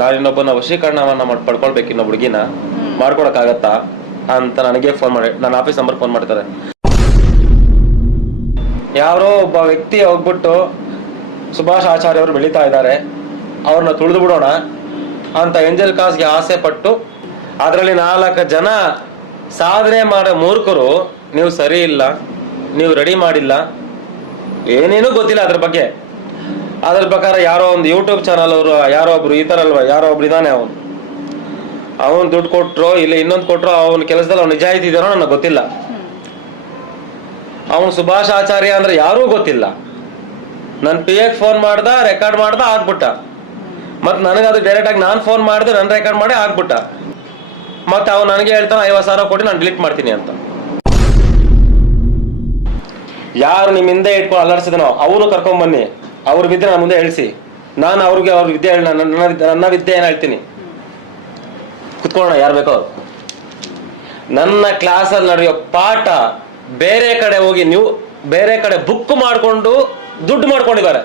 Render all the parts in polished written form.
ನಾನು ಇನ್ನೊಬ್ಬನ ವಶೀಕರಣವನ್ನ ಪಡ್ಕೊಳ್ಬೇಕು, ಇನ್ನೊಬ್ಬ ಹುಡುಗಿನ ಮಾಡ್ಕೊಡಕ್ಕಾಗತ್ತಾ ಅಂತ ನನಗೆ ಫೋನ್ ಮಾಡಿ, ನನ್ನ ಆಫೀಸ್ ನಂಬರ್ ಫೋನ್ ಮಾಡ್ತಾರೆ. ಯಾರೋ ಒಬ್ಬ ವ್ಯಕ್ತಿ ಹೋಗ್ಬಿಟ್ಟು ಸುಭಾಷ್ ಆಚಾರ್ಯ ಅವರು ಬೆಳೀತಾ ಇದ್ದಾರೆ, ಅವ್ರನ್ನ ತುಳಿದು ಬಿಡೋಣ ಅಂತ ಏಂಜಲ್ ಕಾಸ್ಗೆ ಆಸೆ ಪಟ್ಟು ಅದರಲ್ಲಿ 4 ಜನ ಸಾಧನೆ ಮಾಡೋ ಮೂರ್ಖರು, ನೀವು ಸರಿ ಇಲ್ಲ, ನೀವು ರೆಡಿ ಮಾಡಿಲ್ಲ, ಏನೇನೂ ಗೊತ್ತಿಲ್ಲ ಅದ್ರ ಬಗ್ಗೆ. ಅದ್ರ ಪ್ರಕಾರ ಯಾರೋ ಒಂದು ಯೂಟ್ಯೂಬ್ ಚಾನಲ್ ಅವರು ಯಾರೋ ಒಬ್ರು ಈ ತರ ಅಲ್ವಾ, ಯಾರೋ ಒಬ್ರು ಇದ್ದಾನೆ, ಅವನು ದುಡ್ಡು ಕೊಟ್ರು ಇಲ್ಲ ಇನ್ನೊಂದು ಕೊಟ್ರು, ಅವನ ಕೆಲಸದಲ್ಲಿ ಅವ್ನು ನಿಜಾಯಿತಿ ಇದೆಯೋ ನನಗೆ ಗೊತ್ತಿಲ್ಲ. ಅವನು ಸುಭಾಷ್ ಆಚಾರ್ಯ ಅಂದ್ರೆ ಯಾರೂ ಗೊತ್ತಿಲ್ಲ. ನನ್ನ PAಗೆ ಫೋನ್ ಮಾಡ್ದ, ರೆಕಾರ್ಡ್ ಮಾಡ್ದ, ಆಗ್ಬಿಟ್ಟ. ಮತ್ತೆ ನನಗೆ ಅದು ಡೈರೆಕ್ಟ್ ಆಗಿ ನಾನು ಫೋನ್ ಮಾಡಿದೆ, ನನ್ನ ರೆಕಾರ್ಡ್ ಮಾಡಿ ಆಗ್ಬಿಟ್ಟ. ಮತ್ತೆ ಅವ್ನು ನನಗೆ ಹೇಳ್ತಾನೆ 50,000 ಕೊಟ್ಟು ನಾನು ಡಿಲೀಟ್ ಮಾಡ್ತೀನಿ ಅಂತ. ಯಾರು ನಿಮ್ಮ ಹಿಂದೆ ಇಟ್ಕೊಂಡು ಅಲ್ಲಾಡ್ಸಿದನೋ ಅವನು ಕರ್ಕೊಂಡ್ ಬನ್ನಿ, ಅವ್ರ ವಿದ್ಯೆ ನಾನು ಮುಂದೆ ಹೇಳಿಸಿ, ನಾನು ಅವ್ರಿಗೆ ಅವ್ರ ವಿದ್ಯೆ ನನ್ನ ವಿದ್ಯೆ ಏನು ಹೇಳ್ತೀನಿ, ಕುತ್ಕೊಳ್ಳೋಣ ಯಾರು ಬೇಕೋ. ನನ್ನ ಕ್ಲಾಸಲ್ಲಿ ನಡೆಯೋ ಪಾಠ ಬೇರೆ ಕಡೆ ಹೋಗಿ ನೀವು ಬೇರೆ ಕಡೆ ಬುಕ್ ಮಾಡಿಕೊಂಡು ದುಡ್ಡು ಮಾಡ್ಕೊಂಡಿದ್ದಾರೆ.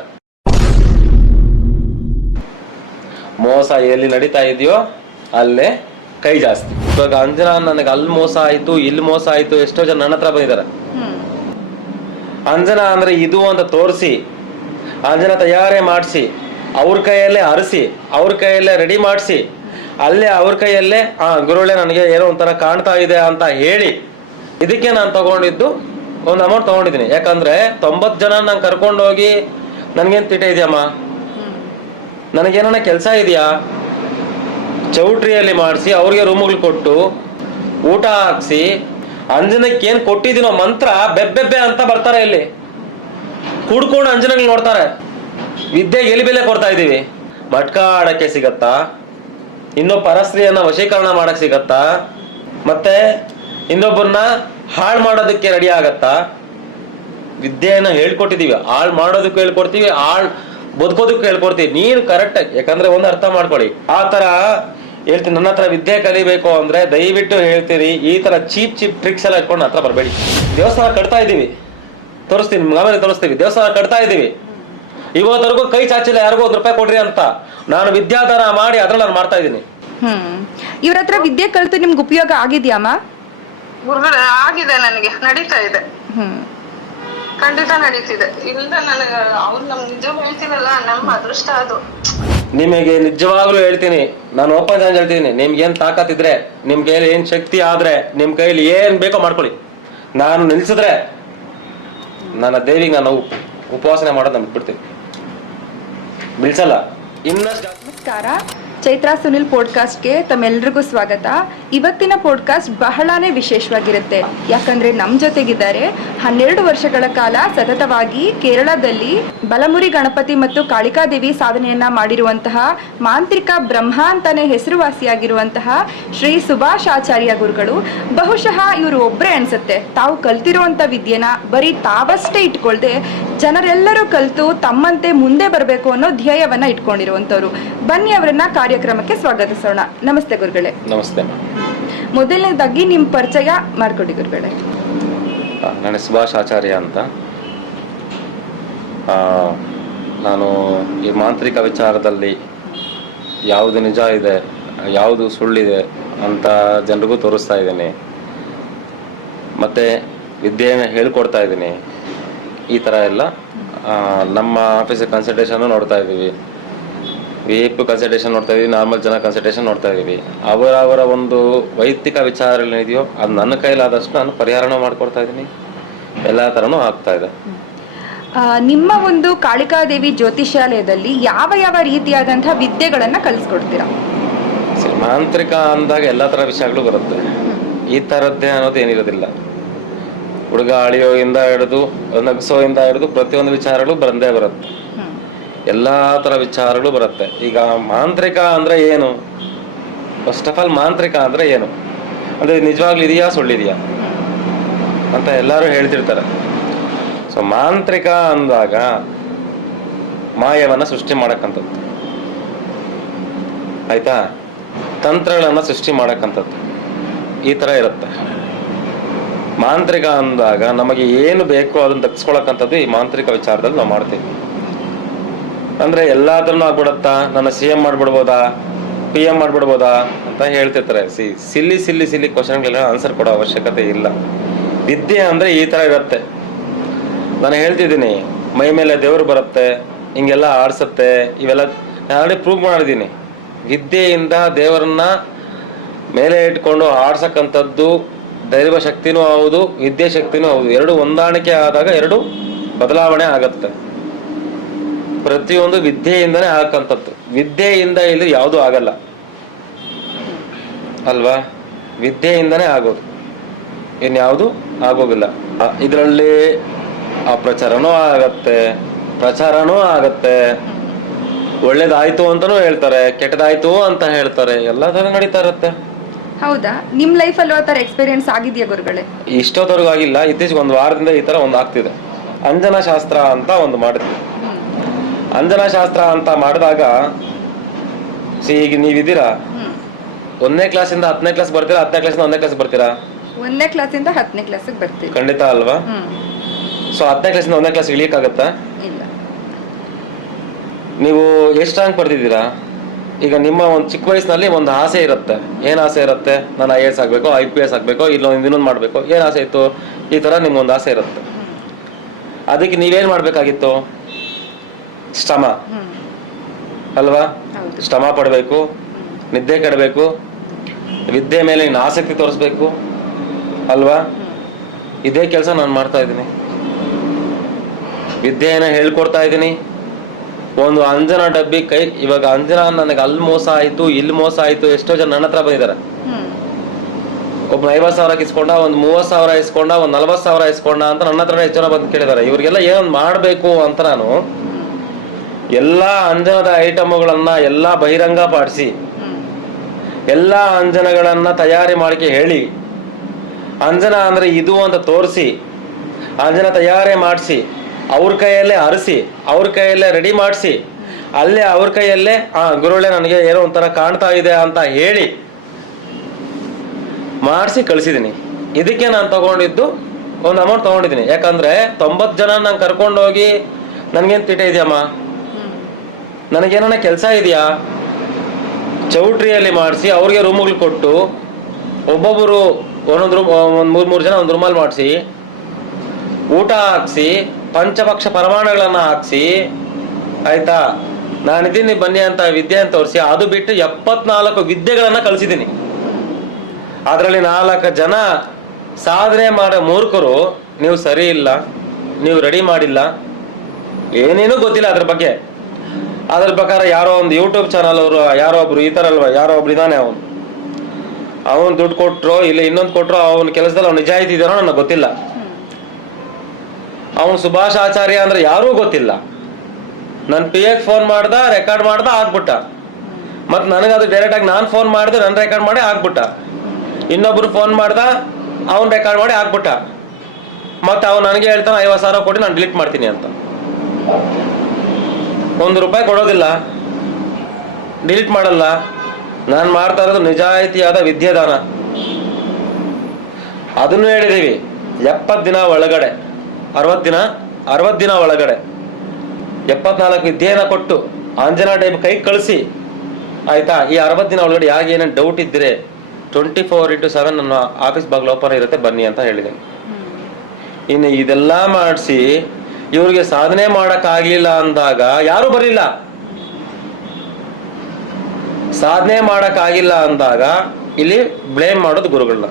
ಮೋಸ ಎಲ್ಲಿ ನಡೀತಾ ಇದೆಯೋ ಅಲ್ಲೇ ಕೈ ಜಾಸ್ತಿ. ಇವಾಗ ಅಂಜನಾ ನನಗೆ ಅಲ್ಲಿ ಮೋಸ ಆಯ್ತು, ಇಲ್ಲಿ ಮೋಸ ಆಯ್ತು, ಎಷ್ಟೋ ಜನ ನನ್ನ ಹತ್ರ ಬಂದಿದ್ದಾರೆ. ಅಂಜನಾ ಅಂದ್ರೆ ಇದು ಅಂತ ತೋರಿಸಿ, ಅಂಜನಾ ತಯಾರೇ ಮಾಡಿಸಿ, ಅವ್ರ ಕೈಯಲ್ಲೇ ಅರಸಿ, ಅವ್ರ ಕೈಯಲ್ಲೇ ರೆಡಿ ಮಾಡಿಸಿ, ಅಲ್ಲೇ ಅವ್ರ ಕೈಯಲ್ಲೇ ಗುರುಳೆ ನನಗೆ ಏನೋ ಒಂಥರ ಕಾಣ್ತಾ ಇದೆ ಅಂತ ಹೇಳಿ, ಇದಕ್ಕೆ ನಾನು ತಗೊಂಡಿದ್ದು ಒಂದು ಅಮೌಂಟ್ ತಗೊಂಡಿದ್ದೀನಿ. ಯಾಕಂದ್ರೆ 90 ಜನ ನಂಗೆ ಕರ್ಕೊಂಡು ಹೋಗಿ ನನ್ಗೇನ್ ತಿಟ ಇದೆಯಮ್ಮ, ನನಗೇನ ಕೆಲಸ ಇದೆಯಾ, ಚೌಟ್ರಿಯಲ್ಲಿ ಮಾಡಿಸಿ ಅವ್ರಿಗೆ ರೂಮ್ಗಳು ಕೊಟ್ಟು ಊಟ ಹಾಕ್ಸಿ, ಅಂಜನಕ್ಕೆ ಏನ್ ಕೊಟ್ಟಿದ್ದೀನೋ ಮಂತ್ರ ಬೆಬ್ಬೆಬ್ಬೆ ಅಂತ ಬರ್ತಾರೆ. ಇಲ್ಲಿ ಕುಡ್ಕೊಂಡು ಅಂಜನಗಳು ನೋಡ್ತಾರೆ. ವಿದ್ಯೆಗೆ ಎಲ್ಲಿ ಬೆಲೆ ಕೊಡ್ತಾ ಇದೀವಿ? ಮಟ್ಕ ಆಡಕ್ಕೆ ಸಿಗತ್ತಾ? ಇನ್ನೊಬ್ಬ ಪರಸ್ತ್ರೀಯನ್ನ ವಶೀಕರಣ ಮಾಡಕ್ ಸಿಗತ್ತಾ? ಮತ್ತೆ ಇನ್ನೊಬ್ಬರನ್ನ ಹಾಳು ಮಾಡೋದಕ್ಕೆ ರೆಡಿ ಆಗತ್ತಾ? ವಿದ್ಯೆಯನ್ನ ಹೇಳ್ಕೊಟ್ಟಿದೀವಿ, ಹಾಳು ಮಾಡೋದಕ್ಕೂ ಹೇಳ್ಕೊಡ್ತೀವಿ, ಬದುಕೋದಕ್ಕೂ ಹೇಳ್ಕೊಡ್ತೀವಿ. ನೀನು ಕರೆಕ್ಟ್, ಯಾಕಂದ್ರೆ ಒಂದು ಅರ್ಥ ಮಾಡ್ಕೊಳ್ಳಿ, ಆ ತರ ಹೇಳ್ತೀನಿ. ನನ್ನ ಹತ್ರ ವಿದ್ಯೆ ಕಲಿಬೇಕು ಅಂದ್ರೆ ದಯವಿಟ್ಟು ಹೇಳ್ತೀರಿ, ಈ ತರ ಚೀಪ್ ಟ್ರಿಕ್ಸ್ ಎಲ್ಲ ಇಟ್ಕೊಂಡು ಹತ್ರ ಬರಬೇಡಿ. ದೇವಸ್ಥಾನ ಕಟ್ತಾ ಇದೀವಿ, ತೋರಿಸ್ತೀನಿ ಆಮೇಲೆ ತೋರಿಸ್ತೀವಿ. ದೇವಸ್ಥಾನ ಕಟ್ತಾ ಇದೀವಿ, ಇವತ್ತರೆಗೂ ಕೈ ಚಾಚಿಲ್ಲ ಯಾರಿಗೂ ₹1 ಕೊಡ್ರಿ ಅಂತ. ನಾನು ವಿದ್ಯಾದಾನ ಮಾಡಿ ಅದ್ರಲ್ಲಿ ನಾನು ಮಾಡ್ತಾ ಇದ್ದೀನಿ. ಇವ್ರ ಹತ್ರ ವಿದ್ಯೆ ಕಲಿತು ನಿಮ್ಗೆ ಉಪಯೋಗ ಆಗಿದ್ಯಾಮ? ಗುರುಗಳೇ ಆಗಿದೆ, ನನಗೆ ನಡೀತಾ ಇದೆ, ಖಂಡಿತ ನಡೀತಿದೆ. ಇಲ್ಲ ನನಗೆ ಅವ್ರು ನಮ್ಗೆ ನಿಜ ಹೇಳ್ತೀರಲ್ಲ, ನಮ್ಮ ಅದೃಷ್ಟ ಅದು. ನಿಮಗೆ ನಿಜವಾಗ್ಲೂ ಹೇಳ್ತೀನಿ, ನಾನು ಓಪನ್ ಚಾಲೆಂಜ್ ಹೇಳ್ತೀನಿ, ನಿಮ್ಗೆ ಏನ್ ತಾಕತ್ತಿದ್ರೆ, ನಿಮ್ ಕೈಲಿ ಏನ್ ಶಕ್ತಿ ಆದ್ರೆ, ನಿಮ್ ಕೈಲಿ ಏನ್ ಬೇಕೋ ಮಾಡ್ಕೊಳ್ಳಿ. ನಾನು ನಿಲ್ಸಿದ್ರೆ ನನ್ನ ದೇವಿಗೆ ನಾನು ಉಪವಾಸನೆ ಮಾಡೋದು ನಾನು ಬಿಟ್ಬಿಡ್ತೀನಿ, ನಿಲ್ಸಲ್ಲ. ಇನ್ನಷ್ಟು ನಮಸ್ಕಾರ, ಚೈತ್ರಾ ಸುನಿಲ್ ಪಾಡ್ಕಾಸ್ಟ್ಗೆ ತಮ್ಮೆಲ್ರಿಗೂ ಸ್ವಾಗತ. ಇವತ್ತಿನ ಪಾಡ್ಕಾಸ್ಟ್ ಬಹಳಾನೇ ವಿಶೇಷವಾಗಿರುತ್ತೆ. ಯಾಕಂದ್ರೆ ನಮ್ಮ ಜೊತೆಗಿದ್ದಾರೆ 12 ವರ್ಷಗಳ ಕಾಲ ಸತತವಾಗಿ ಕೇರಳದಲ್ಲಿ ಬಲಮುರಿ ಗಣಪತಿ ಮತ್ತು ಕಾಳಿಕಾದೇವಿ ಸಾಧನೆಯನ್ನ ಮಾಡಿರುವಂತಹ ಮಾಂತ್ರಿಕ ಬ್ರಹ್ಮ ಅಂತಾನೆ ಹೆಸರುವಾಸಿಯಾಗಿರುವಂತಹ ಶ್ರೀ ಸುಭಾಷ್ ಆಚಾರ್ಯ ಗುರುಗಳು. ಬಹುಶಃ ಇವರು ಒಬ್ಬರೇ ಅನ್ಸುತ್ತೆ ತಾವು ಕಲ್ತಿರುವಂತ ವಿದ್ಯೆನ ಬರೀ ತಾವಷ್ಟೇ ಇಟ್ಕೊಳ್ದೆ ಜನರೆಲ್ಲರೂ ಕಲಿತು ತಮ್ಮಂತೆ ಮುಂದೆ ಬರಬೇಕು ಅನ್ನೋ ಧ್ಯೇಯವನ್ನ ಇಟ್ಕೊಂಡಿರುವಂತವ್ರು. ಬನ್ನಿ ಅವರನ್ನ ಕಾರ್ಯಕ್ರಮಕ್ಕೆ ಸ್ವಾಗತಿಸೋಣ. ನಮಸ್ತೆ ಗುರುಗಳೇ. ನಮಸ್ತೆ. ಮೊದಲನೇದಾಗಿ ನಿಮ್ಮ ಪರಿಚಯ ಮಾಡ್ಕೊಡಿ ಗುರುಗಳೇ. ನಾನು ಸುಭಾಷ್ ಆಚಾರ್ಯ ಅಂತ. ನಾನು ಈ ಮಾಂತ್ರಿಕ ವಿಚಾರದಲ್ಲಿ ಯಾವುದು ನಿಜ ಇದೆ, ಯಾವುದು ಸುಳ್ಳಿದೆ ಅಂತ ಜನರಿಗೂ ತೋರಿಸ್ತಾ ಇದ್ದೀನಿ, ಮತ್ತೆ ವಿದ್ಯೆಯನ್ನು ಹೇಳ್ಕೊಡ್ತಾ ಇದ್ದೀನಿ. ಈ ಥರ ಎಲ್ಲ ನಮ್ಮ ಆಫೀಸಿಗೆ ಕನ್ಸಲ್ಟೇಷನ್ನು ನೋಡ್ತಾ ಇದ್ದೀವಿ, VIP ಕನ್ಸಲ್ಟೇಷನ್ ನೋಡ್ತಾ ಇದೀವಿ, ನಾರ್ಮಲ್ ಜನ ಕನ್ಸಲ್ಟೇಷನ್ ನೋಡ್ತಾ ಇದೀವಿ. ಅವರ ಒಂದು ವೈಯಕ್ತಿಕ ವಿಚಾರ ಏನಿದೆಯೋ ಅದು ನನ್ನ ಕೈಲಾದಷ್ಟು ನಾನು ಪರಿಹಾರನೂ ಮಾಡ್ಕೊಡ್ತಾ ಇದ್ದೀನಿ, ಎಲ್ಲ ಥರನೂ ಆಗ್ತಾ ಇದೆ. ನಿಮ್ಮ ಒಂದು ಕಾಳಿಕಾದೇವಿ ಜ್ಯೋತಿಷಾಲಯದಲ್ಲಿ ಯಾವ ಯಾವ ರೀತಿಯಾದಂತಹ ವಿದ್ಯೆಗಳನ್ನ ಕಲಿಸ್ಕೊಡ್ತೀರಾ? ಮಾಂತ್ರಿಕ ಅಂದಾಗ ಎಲ್ಲ ಥರ ವಿಷಯಗಳು ಬರುತ್ತೆ. ಈ ಥರದ್ದೇ ಅನ್ನೋದು ಏನಿರೋದಿಲ್ಲ. ಹುಡುಗ ಅಳಿಯೋಯಿಂದ ಹಿಡಿದು ನಗಿಸೋಯಿಂದ ಹಿಡಿದು ಪ್ರತಿಯೊಂದು ವಿಚಾರಗಳು ಬಂದೇ ಬರುತ್ತೆ, ಎಲ್ಲಾ ತರ ವಿಚಾರಗಳು ಬರುತ್ತೆ. ಈಗ ಮಾಂತ್ರಿಕ ಅಂದ್ರೆ ಏನು? ಫಸ್ಟ್ ಆಫ್ ಆಲ್ ಮಾಂತ್ರಿಕ ಅಂದ್ರೆ ಏನು ಅಂದ್ರೆ ನಿಜವಾಗ್ಲೂ ಇದೆಯಾ ಸುಳ್ಳಿದೆಯಾ ಅಂತ ಎಲ್ಲರೂ ಹೇಳ್ತಿರ್ತಾರೆ. ಸೊ ಮಾಂತ್ರಿಕ ಅಂದಾಗ ಮಾಯವನ್ನ ಸೃಷ್ಟಿ ಮಾಡಕ್ಕಂಥದ್ದು, ಆಯ್ತಾ, ತಂತ್ರಗಳನ್ನ ಸೃಷ್ಟಿ ಮಾಡಕ್ಕಂಥದ್ದು, ಈ ತರ ಇರುತ್ತೆ. ಮಾಂತ್ರಿಕ ಅಂದಾಗ ನಮಗೆ ಏನು ಬೇಕೋ ಅದನ್ನ ದಕ್ಸ್ಕೊಳಕ್ಕಂಥದ್ದು ಈ ಮಾಂತ್ರಿಕ ವಿಚಾರದಲ್ಲಿ ನಾವು ಮಾಡ್ತೀವಿ. ಅಂದ್ರೆ ಎಲ್ಲಾದ್ರೂ ಆಗ್ಬಿಡತ್ತಾ, ನನ್ನ CM ಮಾಡ್ಬಿಡ್ಬೋದಾ, PM ಮಾಡ್ಬಿಡ್ಬೋದಾ ಅಂತ ಹೇಳ್ತಿರ್ತಾರೆ. ಸಿಲ್ಲಿ ಸಿಲ್ಲಿ ಸಿಲ್ಲಿ ಕ್ವಶನ್ಗೆಲ್ಲ ಆನ್ಸರ್ ಕೊಡೋ ಅವಶ್ಯಕತೆ ಇಲ್ಲ. ವಿದ್ಯೆ ಅಂದರೆ ಈ ಥರ ಇರುತ್ತೆ. ನಾನು ಹೇಳ್ತಿದ್ದೀನಿ, ಮೈ ಮೇಲೆ ದೇವರು ಬರುತ್ತೆ, ಹಿಂಗೆಲ್ಲ ಆಡ್ಸತ್ತೆ, ಇವೆಲ್ಲ ನಾನು ಆಲ್ರೆಡಿ ಪ್ರೂವ್ ಮಾಡಿದ್ದೀನಿ. ವಿದ್ಯೆಯಿಂದ ದೇವರನ್ನ ಮೇಲೆ ಇಟ್ಕೊಂಡು ಆಡ್ಸಕ್ಕಂಥದ್ದು ದೈವ ಶಕ್ತಿನೂ ಹೌದು, ವಿದ್ಯೆ ಶಕ್ತಿನೂ ಹೌದು. ಎರಡು ಹೊಂದಾಣಿಕೆ ಆದಾಗ ಎರಡು ಬದಲಾವಣೆ ಆಗತ್ತೆ. ಪ್ರತಿಯೊಂದು ವಿದ್ಯೆಯಿಂದನೇ ಆಗಕ್ಕಂಥದ್ದು. ವಿದ್ಯೆಯಿಂದ ಇಲ್ಲಿ ಯಾವುದೂ ಆಗಲ್ಲ ಅಲ್ವಾ? ವಿದ್ಯೆಯಿಂದನೇ ಆಗೋದು, ಇನ್ಯಾವುದು ಆಗೋಗಿಲ್ಲ. ಇದರಲ್ಲಿ ಅಪ್ರಚಾರನೂ ಆಗತ್ತೆ, ಪ್ರಚಾರನೂ ಆಗತ್ತೆ. ಒಳ್ಳೇದಾಯ್ತು ಅಂತನೂ ಹೇಳ್ತಾರೆ, ಕೆಟ್ಟದಾಯ್ತು ಅಂತ ಹೇಳ್ತಾರೆ, ಎಲ್ಲ ತರ ನಡೀತಾ ಇರುತ್ತೆ. ಹೌದಾ? ನಿಮ್ ಲೈಫಲ್ಲಿ ಆ ಥರ ಎಕ್ಸ್ಪೀರಿಯನ್ಸ್ ಆಗಿದೆಯಾ ಗುರುಗಳೇ? ಇಷ್ಟೊತ್ತವರೆಗೂ ಆಗಿಲ್ಲ, ಇತ್ತೀಚೆಗೆ ಒಂದು ವಾರದಿಂದ ಈ ತರ ಒಂದು ಆಗ್ತಿದೆ. ಅಂಜನಾ ಶಾಸ್ತ್ರ ಅಂತ ಒಂದು ಮಾಡಿದ್ವಿ. ಅಂಜನಾ ಶಾಸ್ತ್ರ ಅಂತ ಮಾಡಿದಾಗ ಈಗ ನೀವಿದ್ದೀರಾ, 1ನೇ ಕ್ಲಾಸಿಂದ 10ನೇ ಕ್ಲಾಸ್ ಬರ್ತೀರಾ, 10ನೇ ಕ್ಲಾಸಿಂದ 1ನೇ ಕ್ಲಾಸ್ ಬರ್ತೀರಾ? 1ನೇ ಕ್ಲಾಸಿಂದ 10ನೇ ಕ್ಲಾಸಿಗೆ ಬರ್ತೀವಿ. ಖಂಡಿತ ಅಲ್ವಾ? ಸೊ 10ನೇ ಕ್ಲಾಸಿಂದ 1ನೇ ಕ್ಲಾಸ್ ಇಳಿಯಕ್ಕಾಗತ್ತಾ? ಇಲ್ಲ. ನೀವು ಎಷ್ಟು ರ್ಯಾಂಕ್ ಬರ್ತಿದ್ದೀರಾ? ಈಗ ನಿಮ್ಮ ಒಂದು ಚಿಕ್ಕ ವಯಸ್ಸಿನಲ್ಲಿ ಒಂದು ಆಸೆ ಇರುತ್ತೆ. ಏನು ಆಸೆ ಇರುತ್ತೆ? ನಾನು IAS ಆಗಬೇಕು, IPS ಆಗಬೇಕು, ಇನ್ನೊಂದು ಮಾಡಬೇಕು, ಏನು ಆಸೆ ಇತ್ತು? ಈ ಥರ ನಿಮ್ಗೊಂದು ಆಸೆ ಇರುತ್ತೆ. ಅದಕ್ಕೆ ನೀವೇನು ಮಾಡಬೇಕಾಗಿತ್ತು? ಶ್ರಮ ಅಲ್ವಾ? ಶ್ರಮ ಪಡಬೇಕು, ನಿದ್ದೆ ಕೆಡಬೇಕು, ವಿದ್ಯೆ ಮೇಲೆ ಇನ್ನು ಆಸಕ್ತಿ ತೋರಿಸ್ಬೇಕು ಅಲ್ವಾ? ಇದೇ ಕೆಲಸ ನಾನು ಮಾಡ್ತಾ ಇದ್ದೀನಿ. ವಿದ್ಯೆಯನ್ನು ಹೇಳ್ಕೊಡ್ತಾ ಇದ್ದೀನಿ. ಒಂದು ಅಂಜನಾ ಡಬ್ಬಿ ಇವಾಗ ಅಂಜನಾ ನನಗೆ ಅಲ್ಲಿ ಮೋಸ ಆಯ್ತು, ಇಲ್ಲಿ ಮೋಸ ಆಯ್ತು, ಎಷ್ಟೋ ಜನ ನನ್ನ ಹತ್ರ ಬಂದಿದ್ದಾರೆ. ಒಬ್ಬ 50,000 ಇಸ್ಕೊಂಡ, ಒಂದು 30,000 ಇಸ್ಕೊಂಡ, ಒಂದು 40,000 ಇಸ್ಕೊಂಡ ಅಂತ ನನ್ನ ಹತ್ರ ಎಷ್ಟು ಜನ ಬಂದು ಕೇಳಿದ್ದಾರೆ. ಇವ್ರಿಗೆಲ್ಲ ಏನೊಂದು ಮಾಡಬೇಕು ಅಂತ ನಾನು ಎಲ್ಲ ಅಂಜನದ ಐಟಮ್ಗಳನ್ನ ಎಲ್ಲ ಬಹಿರಂಗ ಪಾಡಿಸಿ, ಎಲ್ಲ ಅಂಜನಗಳನ್ನ ತಯಾರಿ ಮಾಡಿಕೆ ಹೇಳಿ, ಅಂಜನ ಅಂದ್ರೆ ಇದು ಅಂತ ತೋರಿಸಿ, ಅಂಜನ ತಯಾರಿ ಮಾಡಿಸಿ, ಅವ್ರ ಕೈಯಲ್ಲೇ ಅರಸಿ, ಅವ್ರ ಕೈಯಲ್ಲೇ ರೆಡಿ ಮಾಡಿಸಿ, ಅಲ್ಲೇ ಅವ್ರ ಕೈಯಲ್ಲೇ ಗುರುಳೆ ನನಗೆ ಏನೋ ಒಂಥರ ಕಾಣ್ತಾ ಇದೆ ಅಂತ ಹೇಳಿ ಮಾಡಿಸಿ ಕಳಿಸಿದ್ದೀನಿ. ಇದಕ್ಕೆ ನಾನು ತಗೊಂಡಿದ್ದು ಒಂದು ಅಮೌಂಟ್ ತಗೊಂಡಿದ್ದೀನಿ. ಯಾಕಂದ್ರೆ 90 ಜನ ನಾನು ಕರ್ಕೊಂಡೋಗಿ ನನ್ಗೇನು ತೀಟ ಇದೆಯಮ್ಮ, ನನಗೇನ ಕೆಲಸ ಇದೆಯಾ, ಚೌಟ್ರಿಯಲ್ಲಿ ಮಾಡಿಸಿ ಅವ್ರಿಗೆ ರೂಮ್ಗಳು ಕೊಟ್ಟು ಒಬ್ಬೊಬ್ಬರು ಒಂದೊಂದು ರೂಮ್, ಒಂದು 3 ಜನ ಒಂದು ರೂಮಲ್ಲಿ ಮಾಡಿಸಿ ಊಟ ಹಾಕ್ಸಿ, ಪಂಚಪಕ್ಷ ಪರಮಾಣುಗಳನ್ನ ಹಾಕ್ಸಿ, ಆಯ್ತಾ, ನಾನಿದ್ದೀನಿ ಬನ್ನಿ ಅಂತ ವಿದ್ಯೆ ಅಂತ ತೋರಿಸಿ, ಅದು ಬಿಟ್ಟು 74 ವಿದ್ಯೆಗಳನ್ನ ಕಲಿಸಿದ್ದೀನಿ. ಅದರಲ್ಲಿ 4 ಜನ ಸಾಧನೆ ಮಾಡೋ ಮೂರ್ಖರು, ನೀವು ಸರಿ ಇಲ್ಲ, ನೀವು ರೆಡಿ ಮಾಡಿಲ್ಲ, ಏನೇನೂ ಗೊತ್ತಿಲ್ಲ ಅದ್ರ ಬಗ್ಗೆ. ಅದ್ರ ಪ್ರಕಾರ ಯಾರೋ ಒಂದು ಯೂಟ್ಯೂಬ್ ಚಾನಲ್ ಅವರು ಯಾರೋ ಒಬ್ರು ಈ ಥರ ಅಲ್ವಾ, ಯಾರೋ ಒಬ್ರು ಇದ್ದಾನೆ, ಅವನು ದುಡ್ಡು ಕೊಟ್ಟರು ಇಲ್ಲ ಇನ್ನೊಂದು ಕೊಟ್ಟರು, ಅವನ ಕೆಲಸದಲ್ಲಿ ಅವ್ನು ನಿಜಾಯಿತಿ ಇದ್ದಾನೋ ನನಗೆ ಗೊತ್ತಿಲ್ಲ. ಅವನು ಸುಭಾಷ್ ಆಚಾರ್ಯ ಅಂದ್ರೆ ಯಾರೂ ಗೊತ್ತಿಲ್ಲ. ನನ್ನ PAಗೆ ಫೋನ್ ಮಾಡ್ದ, ರೆಕಾರ್ಡ್ ಮಾಡ್ದ, ಆಗ್ಬಿಟ್ಟ. ಮತ್ತು ನನಗದು ಡೈರೆಕ್ಟಾಗಿ ನಾನು ಫೋನ್ ಮಾಡಿದೆ, ನನ್ನ ರೆಕಾರ್ಡ್ ಮಾಡಿ ಆಗ್ಬಿಟ್ಟ. ಇನ್ನೊಬ್ರು ಫೋನ್ ಮಾಡ್ದ, ಅವ್ನು ರೆಕಾರ್ಡ್ ಮಾಡಿ ಆಗ್ಬಿಟ್ಟ. ಮತ್ತು ಅವ್ನು ನನಗೆ ಹೇಳ್ತಾನೆ 50,000 ಕೊಟ್ಟು ನಾನು ಡಿಲೀಟ್ ಮಾಡ್ತೀನಿ ಅಂತ. ₹1 ಕೊಡೋದಿಲ್ಲ, ಡಿಲೀಟ್ ಮಾಡಲ್ಲ. ನಾನು ಮಾಡ್ತಾ ಇರೋದು ನಿಜಾಯಿತಿಯಾದ ವಿದ್ಯಾದಾನ. ಅದನ್ನು ಹೇಳಿದೀವಿ. 70 ದಿನ ಒಳಗಡೆ, 60 ದಿನ ಒಳಗಡೆ 74 ವಿದ್ಯೆನ ಕೊಟ್ಟು ಅಂಜನಾ ಟೈಪ್ ಕೈ ಕಳಿಸಿ, ಆಯ್ತಾ. ಈ 60 ದಿನ ಒಳಗಡೆ ಯಾಕೆ ಏನೇನು ಡೌಟ್ ಇದ್ದರೆ 24/7 ನನ್ನ ಆಫೀಸ್ ಬಾಗಿಲು ಓಪನ್ ಇರುತ್ತೆ, ಬನ್ನಿ ಅಂತ ಹೇಳಿದೆ. ಇನ್ನು ಇದೆಲ್ಲ ಮಾಡಿಸಿ ಇವ್ರಿಗೆ ಸಾಧನೆ ಮಾಡಕ್ಕಾಗ್ಲಿಲ್ಲ ಅಂದಾಗ ಯಾರು ಬರಲಿಲ್ಲ. ಸಾಧನೆ ಮಾಡಕ್ಕಾಗಿಲ್ಲ ಅಂದಾಗ ಇಲ್ಲಿ ಬ್ಲೇಮ್ ಮಾಡೋದು ಗುರುಗಳನ್ನ.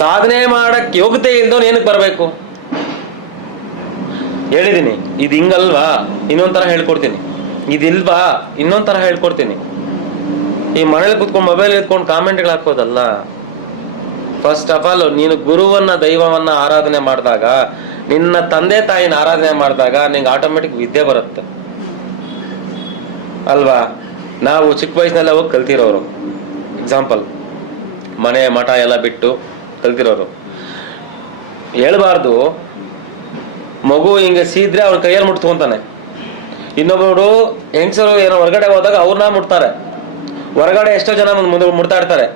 ಸಾಧನೆ ಮಾಡಕ್ ಯೋಗ್ಯತೆ ಇಲ್ದವನು ಏನಕ್ಕೆ ಬರಬೇಕು ಹೇಳಿದೀನಿ. ಇದು ಹಿಂಗಲ್ವಾ, ಇನ್ನೊಂಥರ ಹೇಳ್ಕೊಡ್ತೀನಿ. ಇದಿಲ್ವಾ, ಇನ್ನೊಂಥರ ಹೇಳ್ಕೊಡ್ತೀನಿ. ಈ ಮನೇಲಿ ಕುತ್ಕೊಂಡು ಮೊಬೈಲ್ ಎತ್ಕೊಂಡು ಕಾಮೆಂಟ್ಗಳು ಹಾಕೋದಲ್ಲ. ಫಸ್ಟ್ ಆಫ್ ಆಲ್ ನೀನು ಗುರುವನ್ನ ದೈವವನ್ನ ಆರಾಧನೆ ಮಾಡಿದಾಗ, ನಿನ್ನ ತಂದೆ ತಾಯಿನ ಆರಾಧನೆ ಮಾಡಿದಾಗ ನಿಂಗೆ ಆಟೋಮೆಟಿಕ್ ವಿದ್ಯೆ ಬರುತ್ತೆ ಅಲ್ವಾ. ನಾವು ಚಿಕ್ಕ ವಯಸ್ಸಿನೆಲ್ಲ ಹೋಗಿ ಕಲ್ತಿರೋರು, ಎಕ್ಸಾಂಪಲ್ ಮನೆ ಮಠ ಎಲ್ಲ ಬಿಟ್ಟು ಕಲ್ತಿರೋರು. ಹೇಳ್ಬಾರ್ದು, ಮಗು ಹಿಂಗೆ ಸೀದ್ರೆ ಅವ್ರ ಕೈಯಲ್ಲಿ ಮುಟ್ಕೊಂತಾನೆ. ಇನ್ನೊಬ್ಬರು ಹೆಂಗಸರು ಏನೋ ಹೊರಗಡೆ ಹೋದಾಗ ಅವ್ರನ್ನ ಮುಟ್ತಾರೆ. ಹೊರಗಡೆ ಎಷ್ಟೋ ಜನ ಮುಂದೆ ಮುಟ್ತಾ ಇರ್ತಾರೆ.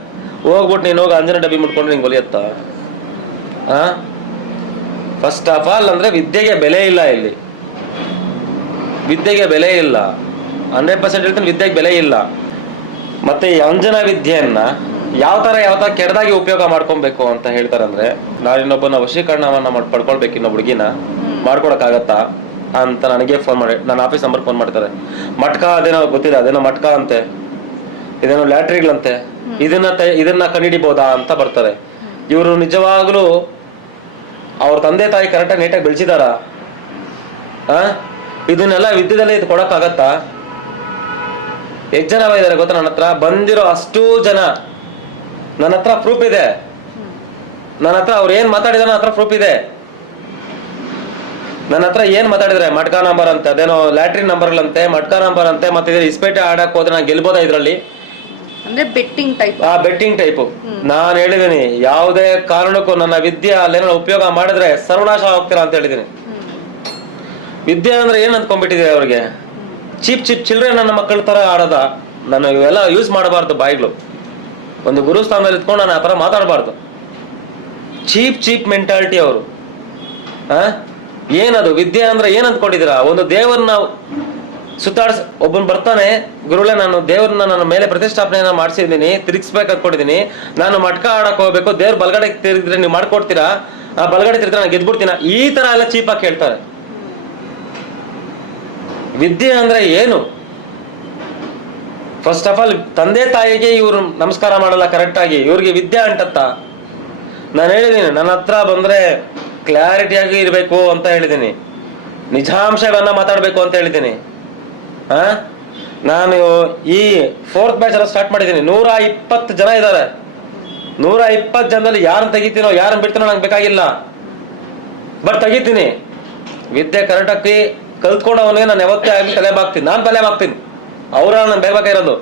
ಹೋಗ್ಬಿಟ್ಟು ನೀನು ಹೋಗಿ ಅಂಜನ ಡಬ್ಬಿ ಮುಟ್ಕೊಂಡು ನಿಂಗೆ ಒಲಿಯತ್ತ? ಫಸ್ಟ್ ಆಫ್ ಆಲ್ ಅಂದ್ರೆ ವಿದ್ಯೆಗೆ ಬೆಲೆ ಇಲ್ಲ. ಇಲ್ಲಿ ವಿದ್ಯೆಗೆ ಬೆಲೆ ಇಲ್ಲ. 100% ಹೇಳ್ತೀನಿ, ವಿದ್ಯೆಗೆ ಬೆಲೆ ಇಲ್ಲ. ಮತ್ತೆ ಈ ಅಂಜನಾ ವಿದ್ಯೆಯನ್ನ ಯಾವ ತರ ಕೆಟ್ಟದಾಗಿ ಉಪಯೋಗ ಮಾಡ್ಕೊಬೇಕು ಅಂತ ಹೇಳ್ತಾರಂದ್ರೆ, ನಾನು ಇನ್ನೊಬ್ಬನ ವಶೀಕರಣವನ್ನ ಪಡ್ಕೊಳ್ಬೇಕು, ಇನ್ನೊಬ್ಬ ಹುಡುಗಿನ ಮಾಡ್ಕೊಳಕ್ಕಾಗತ್ತಾ ಅಂತ ನನಗೆ ಫೋನ್ ಮಾಡಿ, ನನ್ನ ಆಫೀಸ್ ನಂಬರ್ ಫೋನ್ ಮಾಡ್ತಾರೆ. ಮಟ್ಕ ಅದೇನೋ ಗೊತ್ತಿದೆ, ಅದೇನೋ ಮಟ್ಕ ಅಂತೆ, ಇದೇನೋ ಲ್ಯಾಟ್ರಿಗಳಂತೆ, ಇದನ್ನ ಕಂಡಿಡಿಬೋದಾ ಅಂತ ಬರ್ತಾರೆ. ಇವರು ನಿಜವಾಗ್ಲೂ ಅವ್ರ ತಂದೆ ತಾಯಿ ಕರೆಕ್ಟಾಗಿ ನೀಟಾಗಿ ಬೆಳೆಸಿದಾರ? ಇದನ್ನೆಲ್ಲ ವಿದ್ಯೆದಲ್ಲಿ ಇದು ಕೊಡಕ್ಕಾಗತ್ತಾ? ಎಷ್ಟು ಜನ ಇದಾರೆ ಗೊತ್ತಾ ನನ್ನ ಹತ್ರ ಬಂದಿರೋ ಅಷ್ಟೂ ಜನ? ನನ್ನ ಹತ್ರ ಪ್ರೂಫ್ ಇದೆ. ನನ್ನ ಹತ್ರ ಅವ್ರು ಏನ್ ಮಾತಾಡಿದಾರೆ ನನ್ನ ಹತ್ರ ಪ್ರೂಫ್ ಇದೆ. ನನ್ನ ಹತ್ರ ಏನ್ ಮಾತಾಡಿದ್ರೆ ಮಟ್ಕಾ ನಂಬರ್ ಅಂತೆ, ಅದೇನೋ ಲ್ಯಾಟ್ರಿನ್ ನಂಬರ್ಗಳಂತೆ, ಮಟ್ಕಾ ನಂಬರ್ ಅಂತೆ, ಮತ್ತೆ ಇಸ್ಪೇಟೆ ಆಡಕ್ ಹೋದ್ರೆ ನಾನು ಗೆಲ್ಬೋದಾ ಇದ್ರಲ್ಲಿ? ಅಂದ್ರೆ ಬೆಟ್ಟಿಂಗ್ ಟೈಪ್. Betting type. ನಾನು ಹೇಳಿದೀನಿ, ಯಾವುದೇ ಕಾರಣಕ್ಕೂ ನನ್ನ ವಿದ್ಯೆ ಅಲ್ಲೇನೋ ಉಪಯೋಗ ಮಾಡಿದ್ರೆ ಸರ್ವನಾಶ ಹೋಗ್ತೀರಾ ಅಂತ ಹೇಳಿದೀನಿ. ವಿದ್ಯೆ ಅಂದ್ರೆ ಏನ್ ಅಂದ್ಕೊಂಡ್ಬಿಟ್ಟಿದೆ ಅವ್ರಿಗೆ, ಚೀಪ್ ಚಿಲ್ಡ್ರೆ ನನ್ನ ಮಕ್ಕಳ ತರ ಆಡೋದ. ನಾನು ಇವೆಲ್ಲ ಯೂಸ್ ಮಾಡಬಾರ್ದು ಬಾಯಿಗಳು. ಒಂದು ಗುರು ಸ್ಥಾನದಲ್ಲಿ ಇಟ್ಕೊಂಡು ನಾನು ಆ ತರ ಮಾತಾಡಬಾರ್ದು. ಚೀಪ್ ಮೆಂಟಾಲಿಟಿ ಅವರು. ಏನದು ವಿದ್ಯೆ ಅಂದ್ರೆ ಏನ್ ಅಂದ್ಕೊಂಡಿದ್ದೀರಾ? ಒಂದು ದೇವರನ್ನ ಒಬ್ಬನ್ ಬರ್ತಾನೆ, ಗುರುಳೆ ನಾನು ದೇವ್ರನ್ನ ನನ್ನ ಮೇಲೆ ಪ್ರತಿಷ್ಠಾಪನೆಯನ್ನ ಮಾಡಿಸಿದೀನಿ, ತಿರುಗಿಸ್ಬೇಕು ಅಂದ್ಕೊಂಡಿದೀನಿ, ನಾನು ಮಟ್ಕ ಆಡಕ್ ಹೋಗ್ಬೇಕು, ದೇವ್ರ ಬಲಗಡೆ ತಿರುಗಿದ್ರೆ ನೀವು ಮಾಡ್ಕೊಡ್ತೀರಾ, ಆ ಬಲಗಡೆ ತಿರುಗಿದ್ರೆ ನಾನು ಗೆದ್ಬಿಡ್ತೀನ, ಈ ತರ ಎಲ್ಲ ಚೀಪಾಗಿ ಕೇಳ್ತಾರೆ. ವಿದ್ಯೆ ಅಂದ್ರೆ ಏನು? ಫಸ್ಟ್ ಆಫ್ ಆಲ್ ತಂದೆ ತಾಯಿಗೆ ಇವ್ರು ನಮಸ್ಕಾರ ಮಾಡಲ್ಲ ಕರೆಕ್ಟ್ ಆಗಿ, ಇವ್ರಿಗೆ ವಿದ್ಯೆ ಅಂಟತ್ತ? ನಾನು ಹೇಳಿದೀನಿ, ನನ್ನ ಹತ್ರ ಬಂದ್ರೆ ಕ್ಲಾರಿಟಿಯಾಗಿ ಇರ್ಬೇಕು ಅಂತ ಹೇಳಿದೀನಿ, ನಿಜಾಂಶವನ್ನ ಮಾತಾಡ್ಬೇಕು ಅಂತ ಹೇಳಿದೀನಿ. ನಾನು ಈ 4th ಬ್ಯಾಚ್ ಎಲ್ಲ ಸ್ಟಾರ್ಟ್ ಮಾಡಿದ್ದೀನಿ. 120 ಜನ ಇದ್ದಾರೆ. 120 ಜನದಲ್ಲಿ ಯಾರನ್ನ ತೆಗಿತೀನೋ ಯಾರನ್ನ ಬಿಡ್ತೀನೋ ನಂಗೆ ಬೇಕಾಗಿಲ್ಲ, ಬಟ್ ತೆಗಿತೀನಿ. ವಿದ್ಯೆ ಕರೆಕ್ಟಾಗಿ ಕಲ್ತ್ಕೊಂಡವನಿಗೆ ನಾನು ಯಾವತ್ತೇ ಆಗಲಿ ತಲೆ ಬಾಗ್ತೀನಿ, ನಾನು ತಲೆ ಬಾಗ್ತೀನಿ. ಅವ್ರ ನಾನು ಬೇಕಾಗಿರೋದು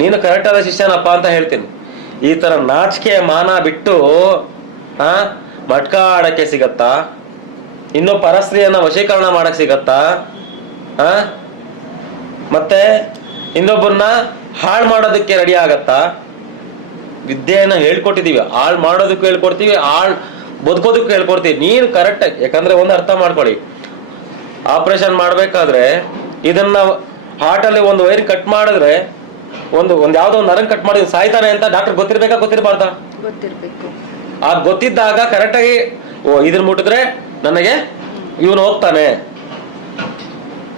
ನೀನು ಕರೆಕ್ಟ್ ಆದ ಶಿಷ್ಯನಪ್ಪ ಅಂತ ಹೇಳ್ತೀನಿ. ಈ ತರ ನಾಚಿಕೆ ಮಾನ ಬಿಟ್ಟು ಮಟ್ಕ ಆಡಕ್ಕೆ ಸಿಗತ್ತಾ? ಇನ್ನು ಪರಸ್ತ್ರೀಯನ್ನ ವಶೀಕರಣ ಮಾಡಕ್ ಸಿಗತ್ತಾ? ಮತ್ತೆ ಇನ್ನೊಬ್ಬರನ್ನ ಹಾಳು ಮಾಡೋದಕ್ಕೆ ರೆಡಿ ಆಗತ್ತಾ? ವಿದ್ಯೆಯನ್ನ ಹೇಳ್ಕೊಟ್ಟಿದೀವಿ, ಹಾಳು ಮಾಡೋದಕ್ಕೂ ಹೇಳ್ಕೊಡ್ತೀವಿ, ಬದುಕೋದಕ್ಕೂ ಹೇಳ್ಕೊಡ್ತೀವಿ. ನೀನು ಕರೆಕ್ಟ್ ಆಗಿ, ಯಾಕಂದ್ರೆ ಒಂದು ಅರ್ಥ ಮಾಡ್ಕೊಳ್ಳಿ, ಆಪರೇಷನ್ ಮಾಡ್ಬೇಕಾದ್ರೆ ಇದನ್ನ ಹಾರ್ಟ್ ಅಲ್ಲಿ ಒಂದು ವೈರ್ ಕಟ್ ಮಾಡಿದ್ರೆ ಒಂದು ಯಾವ್ದೋ ಒಂದು ನರನ್ ಕಟ್ ಮಾಡಿದ್ರೆ ಸಾಯ್ತಾನೆ ಅಂತ ಡಾಕ್ಟರ್ ಗೊತ್ತಿರ್ಬೇಕಾ ಗೊತ್ತಿರಬಾರ್ದಾ? ಗೊತ್ತಿರ್ಬೇಕು. ಗೊತ್ತಿದ್ದಾಗ ಕರೆಕ್ಟ್ ಆಗಿ ಇದನ್ನ ಮುಟ್ಟಿದ್ರೆ ನನಗೆ ಇವನು ಹೋಗ್ತಾನೆ,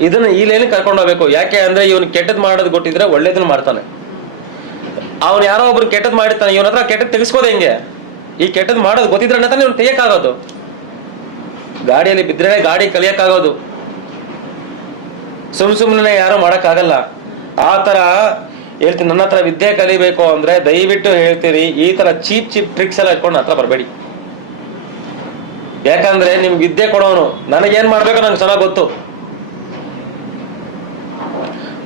ಇದನ್ನ ಈ ಲೈನ್ ಕರ್ಕೊಂಡು ಹೋಗ್ಬೇಕು. ಯಾಕೆ ಅಂದ್ರೆ ಇವನು ಕೆಟ್ಟದ್ ಮಾಡೋದು ಗೊತ್ತಿದ್ರೆ ಒಳ್ಳೇದನ್ನ ಮಾಡ್ತಾನೆ. ಅವ್ನು ಯಾರೋ ಒಬ್ರು ಕೆಟ್ಟದ್ ಮಾಡಿರ್ತಾನೆ, ಇವನ ಹತ್ರ ಕೆಟ್ಟದ್ ತೆಗಿಸ್ಕೋದೆ ಹೆಂಗೆ? ಈ ಕೆಟ್ಟದ್ ಮಾಡೋದು ಗೊತ್ತಿದ್ರೆ ತಾನೆ ಇವ್ನು ತೆಗಿಯಕ್ಕಾಗೋದು. ಗಾಡಿಯಲ್ಲಿ ಬಿದ್ರೆ ಗಾಡಿ ಕಲಿಯಕ್ಕಾಗೋದು, ಸುಮ್ನೆ ಯಾರು ಮಾಡಕ್ಕಾಗಲ್ಲ. ಆ ತರ ಹೇಳ್ತೀನಿ. ನನ್ನ ಹತ್ರ ವಿದ್ಯೆ ಕಲಿಬೇಕು ಅಂದ್ರೆ ದಯವಿಟ್ಟು ಹೇಳ್ತೀರಿ, ಈ ತರ ಚೀಪ್ ಟ್ರಿಕ್ಸ್ ಎಲ್ಲ ಇಟ್ಕೊಂಡು ಹತ್ರ ಬರಬೇಡಿ. ಯಾಕಂದ್ರೆ ನಿಮ್ಗೆ ವಿದ್ಯೆ ಕೊಡೋನು ನನಗೇನ್ ಮಾಡ್ಬೇಕು ನಂಗೆ ಚೆನ್ನಾಗಿ ಗೊತ್ತು.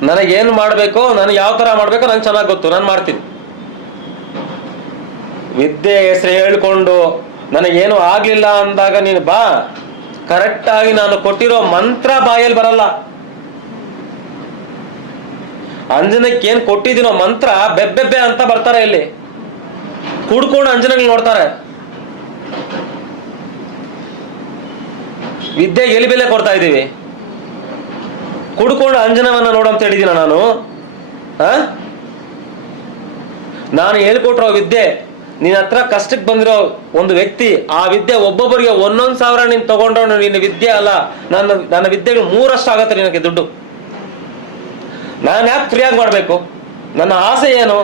ನನಗೇನು ಮಾಡ್ಬೇಕು, ನಾನು ಯಾವ ತರ ಮಾಡ್ಬೇಕು ನಂಗೆ ಚೆನ್ನಾಗಿ ಗೊತ್ತು, ನಾನು ಮಾಡ್ತೀನಿ. ವಿದ್ಯೆ ಹೆಸರು ಹೇಳ್ಕೊಂಡು ನನಗೇನು ಆಗ್ಲಿಲ್ಲ ಅಂದಾಗ ನೀನು ಬಾ, ಕರೆಕ್ಟ್ ಆಗಿ ನಾನು ಕೊಟ್ಟಿರೋ ಮಂತ್ರ ಬಾಯಲ್ಲಿ ಬರಲ್ಲ. ಅಂಜನಕ್ಕೆ ಏನ್ ಕೊಟ್ಟಿದ್ದೀನೋ ಮಂತ್ರ ಬೆಬ್ಬೆಬ್ಬೆ ಅಂತ ಬರ್ತಾರೆ. ಇಲ್ಲಿ ಕುಡ್ಕೊಂಡು ಅಂಜನಗಳು ನೋಡ್ತಾರೆ. ವಿದ್ಯೆಗೆ ಎಲ್ಲಿ ಬೆಲೆ ಕೊಡ್ತಾ ಇದ್ದೀವಿ? ಕುಡ್ಕೊಂಡು ಅಂಜನವನ್ನ ನೋಡಂತ ಹೇಳಿದ್ದೀನ ನಾನು ಹೇಳ್ಕೊಟ್ರೋ ವಿದ್ಯೆ. ನಿನ್ನ ಹತ್ರ ಕಷ್ಟಕ್ಕೆ ಬಂದಿರೋ ಒಂದು ವ್ಯಕ್ತಿ, ಆ ವಿದ್ಯೆ ಒಬ್ಬೊಬ್ಬರಿಗೆ 1,000 ನೀನ್ ತಗೊಂಡ್ರು ನಿನ್ನ ವಿದ್ಯೆ ಅಲ್ಲ. ನನ್ನ ವಿದ್ಯೆಗಳು 3 ಆಗತ್ತೆ ನಿನಗೆ ದುಡ್ಡು. ನಾನು ಯಾಕೆ ಫ್ರೀಯಾಗಿ ಮಾಡಬೇಕು? ನನ್ನ ಆಸೆ ಏನು?